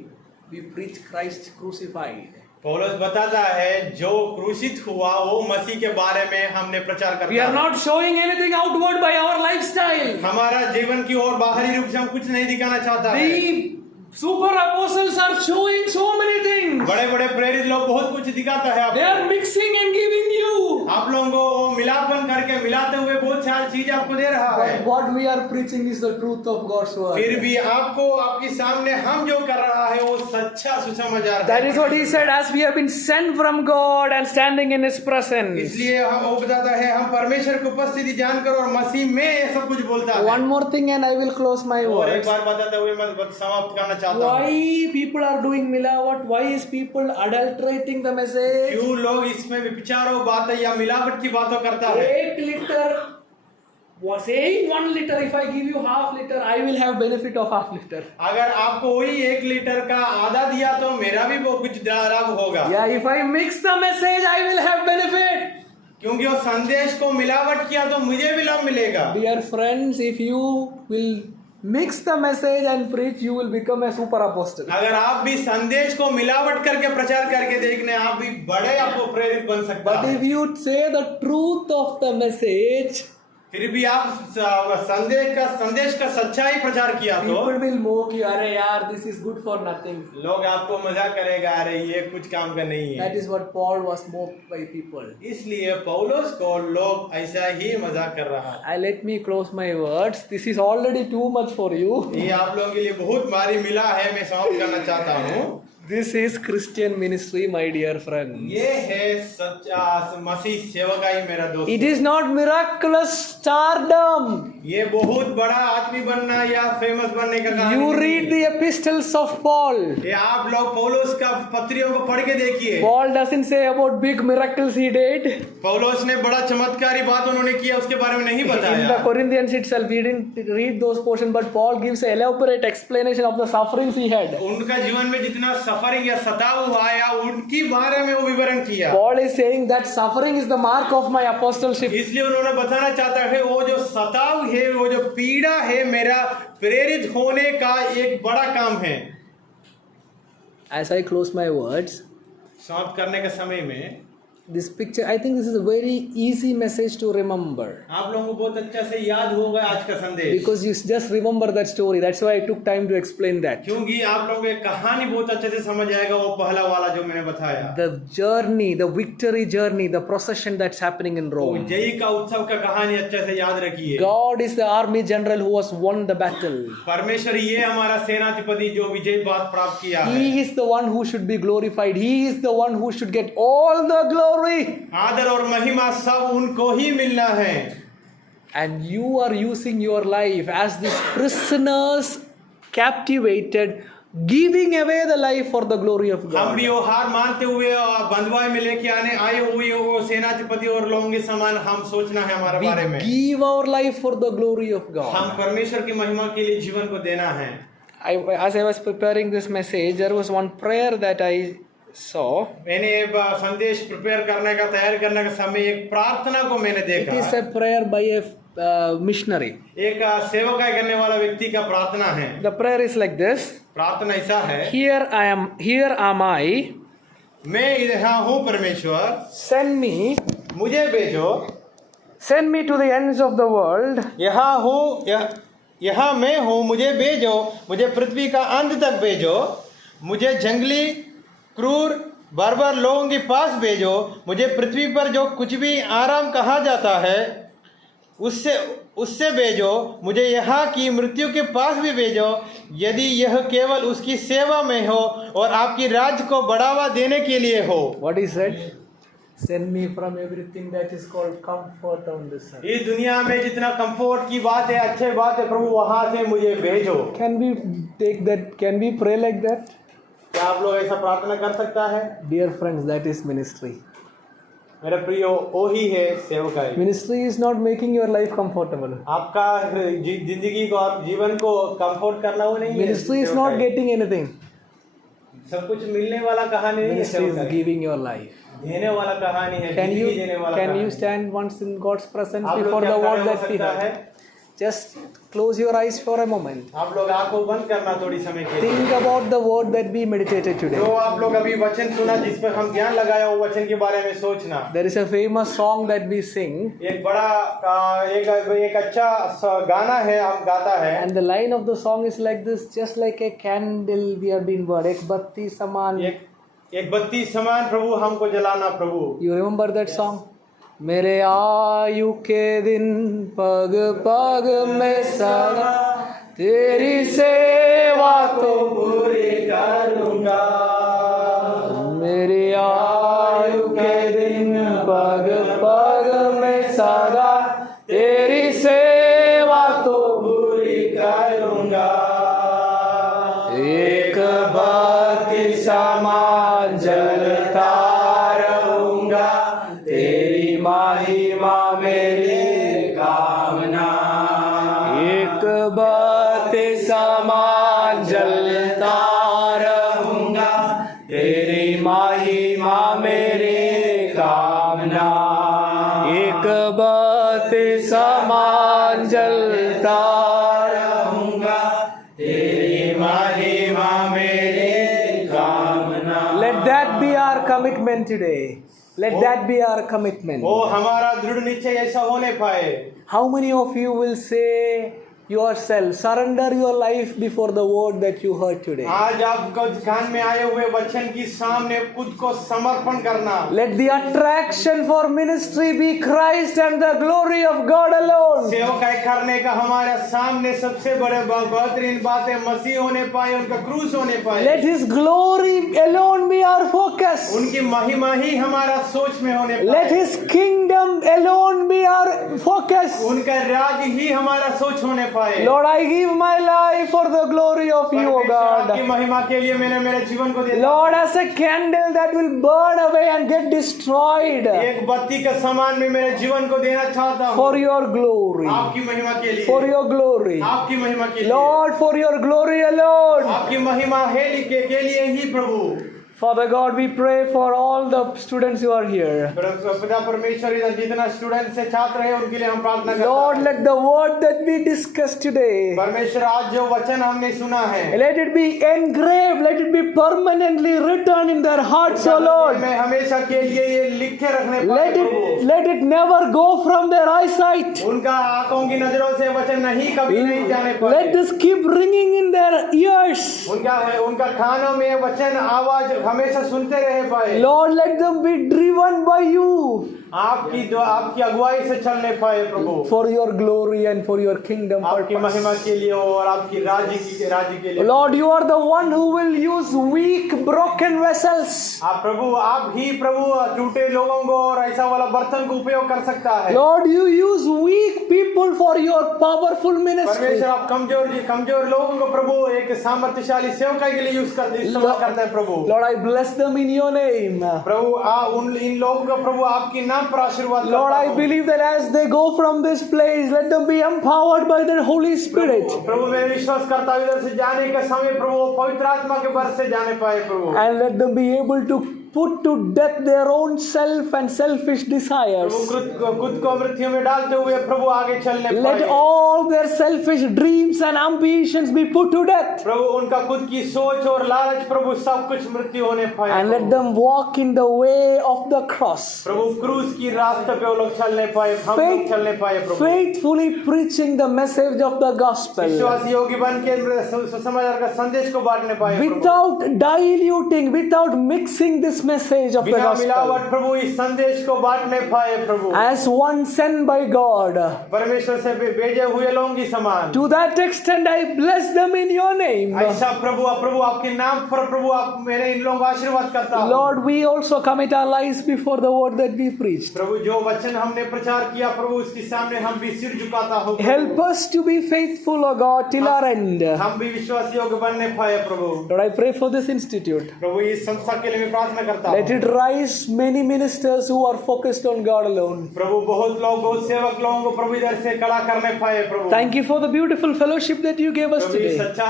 we preach Christ crucified. पौलुस बताता है जो क्रूसित हुआ वो मसीह के बारे में हमने प्रचार करना। We are not showing anything outward by our lifestyle. हमारा जीवन की और बाहरी रूप से हम कुछ नहीं दिखाना चाहता है। The super apostles are showing so many things. बड़े बड़े प्रेरित लोग बहुत कुछ दिखाता है They आपको। are mixing and giving you. आप लोगों को वो मिलापन करके मिलाते हुए बहुत सारी चीज आपको दे रहा है। But what we are preaching is the truth of God's word. फिर भी आपको आपके सामने हम जो कर रहा है वो सच्चा सुसमाचार That है। is what he said, as we have been sent from God and standing in his presence. इसलिए हम वो बताता है हम परमेश्वर की उपस्थिति जानकर और मसीह में ये सब कुछ बोलता है। One more thing and I will close my और एक words. बार बताते हुए मैं समाप्त करना चाहता हूँ। Why people are doing milawat? Why is people adulterating the message? क्यों लोग इसमें विचारों बातें या मिलावट की बातों करता है? 1 liter was saying 1 liter. If I give you half liter, I will have benefit of half liter. अगर आपको वही 1 लीटर का आधा दिया तो मेरा भी वो कुछ लाभ होगा। Yeah, if I mix the message, I will have benefit. क्योंकि वो संदेश को मिलावट किया तो मुझे भी लाभ मिलेगा। Dear friends, if you will mix the message and preach, you will become a super apostle. अगर आप भी संदेश को मिलावट करके प्रचार करके देखने आप भी बड़े आपको प्रेरित बन सकता But है। if you say the truth of the message, फिर भी आप संदेश का सच्चाई प्रचार किया तो people will mock you. अरे यार, this is good for nothing. लोग आपको मजाक करेगा, अरे ये कुछ काम का नहीं That है। is what Paul was mocked by people. इसलिए पौलुस को लोग ऐसा ही मजाक कर रहा है। Let me close my words. This is already too much for you. ये आप लोगों के लिए बहुत भारी मिला है, मैं समाप्त करना चाहता हूँ। This is Christian ministry, my dear friends. ये है सच्चा मसीह सेवकाई मेरा दोस्त। It is not miraculous stardom. ये बहुत बड़ा आदमी बनना या फेमस बनने का कहानी You नहीं read है। the epistles of Paul. ये आप लोग पौलुस का पत्रियों को पढ़ के देखिए। Paul doesn't say about big miracles he did. पौलुस ने बड़ा चमत्कारी बात उन्होंने किया उसके बारे में नहीं In the बताया। Corinthians itself, we didn't read those portions, but Paul gives an elaborate explanation of the sufferings he had. उनका जीवन में जितना सफरिंग या सताव हुआ या उनकी बारे में वो विवरण किया। Paul is saying that suffering is the mark of my apostleship. इसलिए उन्होंने बताना चाहता है वो जो सताव है, वो जो पीड़ा है, मेरा प्रेरित होने का एक बड़ा काम है। As I close my words, समाप्त करने के समय में this picture, I think this is a very easy message to remember. आप लोगों को बहुत अच्छा से याद होगा आज का संदेश, Because you just remember that story. That's why I took time to explain that. क्योंकि आप लोगों को कहानी बहुत अच्छे से समझ आएगा। वो पहला वाला जो मैंने बताया, The journey, the victory journey, the procession that's happening in वो Rome. जय का उत्सव का कहानी अच्छे से याद रखिए। God is the army general who has won the battle. परमेश्वर ये हमारा सेनाधिपति जो विजय बात प्राप्त किया है। He is the one who should be glorified. He is the one who should get all the glory. आदर और महिमा सब उनको ही मिलना है। And you are using your life as these prisoners captivated, giving away the life for the glory of हम God. भी वो हार मानते हुए बंधुआई में लेके आने आए हुए वो सेनाधिपति और लोगों के समान हम सोचना है हमारे बारे में। We give our life for the glory of हम God. परमेश्वर की महिमा के लिए जीवन को देना है। As I was preparing this message, there was one prayer that I saw. मैंने संदेश प्रिपेयर करने का तैयार करने का समय एक प्रार्थना को मैंने It देखा। is a prayer by a missionary. एक सेवकाई करने वाला व्यक्ति का प्रार्थना है। The prayer is like this. प्रार्थना ऐसा है, Here am I. मैं यहाँ हूँ परमेश्वर, Send me. मुझे भेजो। Send me to the ends of the world. यहाँ हूँ, यहाँ मैं हूँ, मुझे भेजो, मुझे पृथ्वी का अंत तक भेजो, मुझे जंगली क्रूर बर्बर लोगों के पास भेजो, मुझे पृथ्वी पर जो कुछ भी आराम कहा जाता है उससे भेजो, मुझे यहाँ की मृत्यु के पास भी भेजो, यदि यह केवल उसकी सेवा में हो और आपकी राज्य को बढ़ावा देने के लिए हो। What he said? Send me from everything that is called comfort on this earth. इस दुनिया में जितना कंफर्ट की बात है, अच्छे बात है, प्रभु वहाँ से मुझे भेजो। Can we take that? Can we pray like that? क्या आप लोग ऐसा प्रार्थना कर सकता है? Dear friends, that is ministry. मेरा प्रियो, वो ही है सेवकाई। Ministry is not making your life comfortable. आपका जिंदगी को, आप जीवन को कंफर्ट करना वो नहीं है। Ministry is not getting anything. सब कुछ मिलने वाला कहानी नहीं है। Ministry is सेवकाई giving your life. देने वाला कहानी है, Can जिंदगी देने वाला you कहानी। stand once in God's presence आप लोग before क्या the word खड़े हो that we सकता है? heard? Just close your eyes for a moment. आप लोग आंखों बंद करना थोड़ी समय के लिए। Think about the word that we meditated today. जो आप लोग अभी वचन सुना, जिस पर हम ध्यान लगाया, वो वचन के बारे में सोचना। There is a famous song that we sing, एक बड़ा एक अच्छा गाना है, हम गाता है। and the line of the song is like this: just like a candle we have been burned, एक बत्ती समान. एक बत्ती समान प्रभु हमको जलाना प्रभु। You remember that song? मेरे आयु के दिन पग पग में सदा तेरी सेवा तो पूरी करूँगा। मेरी आयु के दिन पग पग में सदा तेरी सेवा तो पूरी करूँगा। एक बत्ती समान जलता रहूँगा, तेरी महिमा मेरी कामना। एक बत्ती समान जलता रहूँगा, तेरी महिमा मेरी कामना। एक बत्ती समान जलता रहूँगा, तेरी महिमा मेरी कामना। Let that be our commitment today. Let that be our commitment. वो हमारा दृढ़ निश्चय ऐसा होने पाए। How many of you will say yourself, surrender your life before the word that you heard today? आज आपको कान में आए हुए वचन की सामने खुद को समर्पण करना। Let the attraction for ministry be Christ and the glory of God alone. सेवकाई करने का हमारे सामने सबसे बड़े बेहतरीन बात है मसीह होने पाए, उनका क्रूस होने पाए। Let His glory alone be our focus. उनकी महिमा ही हमारा सोच में होने Let पाए। His kingdom alone be our focus. उनका राज ही हमारा सोच होने पाए। Lord, I give my life for the glory of you, O परमेश्वर आपकी God. महिमा के लिए मैंने मेरे जीवन को दिया। Lord, as a candle that will burn away and get destroyed एक बत्ती का समान में मेरे जीवन को देना चाहता हूँ। for your glory. आपकी महिमा के लिए। For your glory. आपकी महिमा के लिए। Lord, for your glory alone. आपकी महिमा है के लिए ही प्रभु। Father God, we pray for all the students who are here. पिता परमेश्वर इधर जितना स्टूडेंट्स है छात्र है उनके लिए हम प्रार्थना करते Lord, हैं। let the word that we discussed today, परमेश्वर आज जो वचन हमने सुना है let it be engraved, let it be permanently written in their hearts, O Lord. मैं हमेशा के लिए ये लिख के रखने पाए प्रभु। Let it never go from their eyesight. उनका आंखों की नजरों से वचन नहीं कभी नहीं जाने Let पाए। this keep ringing in their ears. उनका कानों में वचन आवाज हमेशा सुनते रहे पाए। Lord, let them be driven by you आपकी अगुवाई से चलने पाए प्रभु। for your glory and for your kingdom आपकी purpose. महिमा के लिए और आपकी राज्य के लिए। Lord, you are the one who will use weak, broken vessels. आप ही प्रभु टूटे लोगों को और ऐसा वाला बर्तन को उपयोग कर सकता है। Lord, you use weak people for your powerful ministry. परमेश्वर आप कमजोर लोगों को प्रभु एक सामर्थ्यशाली सेवकाई के लिए इस्तेमाल करता है प्रभु। Lord, I bless them in your name. प्रभु इन लोगों को प्रभु आपकी नाम पर आशीर्वाद करता Lord, I हूं। believe that as they go from this place, let them be empowered by the Holy Spirit. प्रभु मैं विश्वास करता हूं इधर से जाने का समय प्रभु पवित्र आत्मा के बर से जाने पाए प्रभु। And let them be able to put to death their own self and selfish desires. प्रभु खुद को मृत्यु में डालते हुए प्रभु आगे चलने Let पाए। all their selfish dreams and ambitions be put to death. प्रभु उनका खुद की सोच और लालच प्रभु सब कुछ मृत्यु होने पाए। And let them walk in the way of the cross. प्रभु क्रूस की रास्ते पे वो लोग चलने पाए, हम लोग चलने पाए प्रभु। Faithfully preaching the message of the gospel. विश्वासी योगी बन के सुसमाचार का संदेश को बांटने पाए प्रभु। Without diluting, without mixing this message of the बिना gospel. मिलावट प्रभु इस संदेश को बांटने पाए प्रभु। As one sent by God. परमेश्वर से भेजे हुए लोगों की समान। To that extent, I bless them in your name. ऐसा प्रभु आपके नाम पर प्रभु आप मेरे इन लोगों को आशीर्वाद करता हूं। Lord, we also commit our lives before the word that we preached. प्रभु जो वचन हमने प्रचार किया प्रभु उसके सामने हम भी सिर झुकाता हो। Help us to be faithful, O God, till our end. हम भी विश्वासी योग्य बनने पाए प्रभु। Lord, I pray for this institute. प्रभु इस संस्था के लिए मैं प्रार्थना करता हूं। Let it rise many ministers who are focused on God alone. प्रभु बहुत सेवक लोगों को प्रभु इधर से कड़ा करने पाए प्रभु। Thank you for the beautiful fellowship that you gave us प्रभु इस today. अच्छा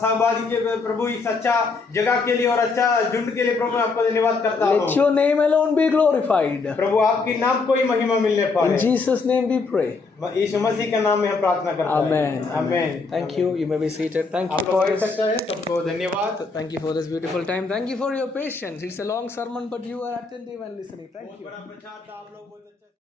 सहभागी के प्रभु इस अच्छा जगह के लिए और अच्छा झुंड के लिए प्रभु आपको धन्यवाद करता हूं। Let your name alone be glorified. प्रभु आपकी नाम को ही महिमा मिलने पाए। In Jesus' name we pray. यीशु मसीह के नाम में हम प्रार्थना करते हैं। Amen. Amen. Thank you. You may be seated. Thank you आप for लोग this. सकते हैं सबको धन्यवाद। Thank you for this beautiful time. Thank you for your patience. It's a long sermon, but you are attentive and listening. Thank बहुत you. बड़ा प्रचार था आप लोग बहुत अच्छा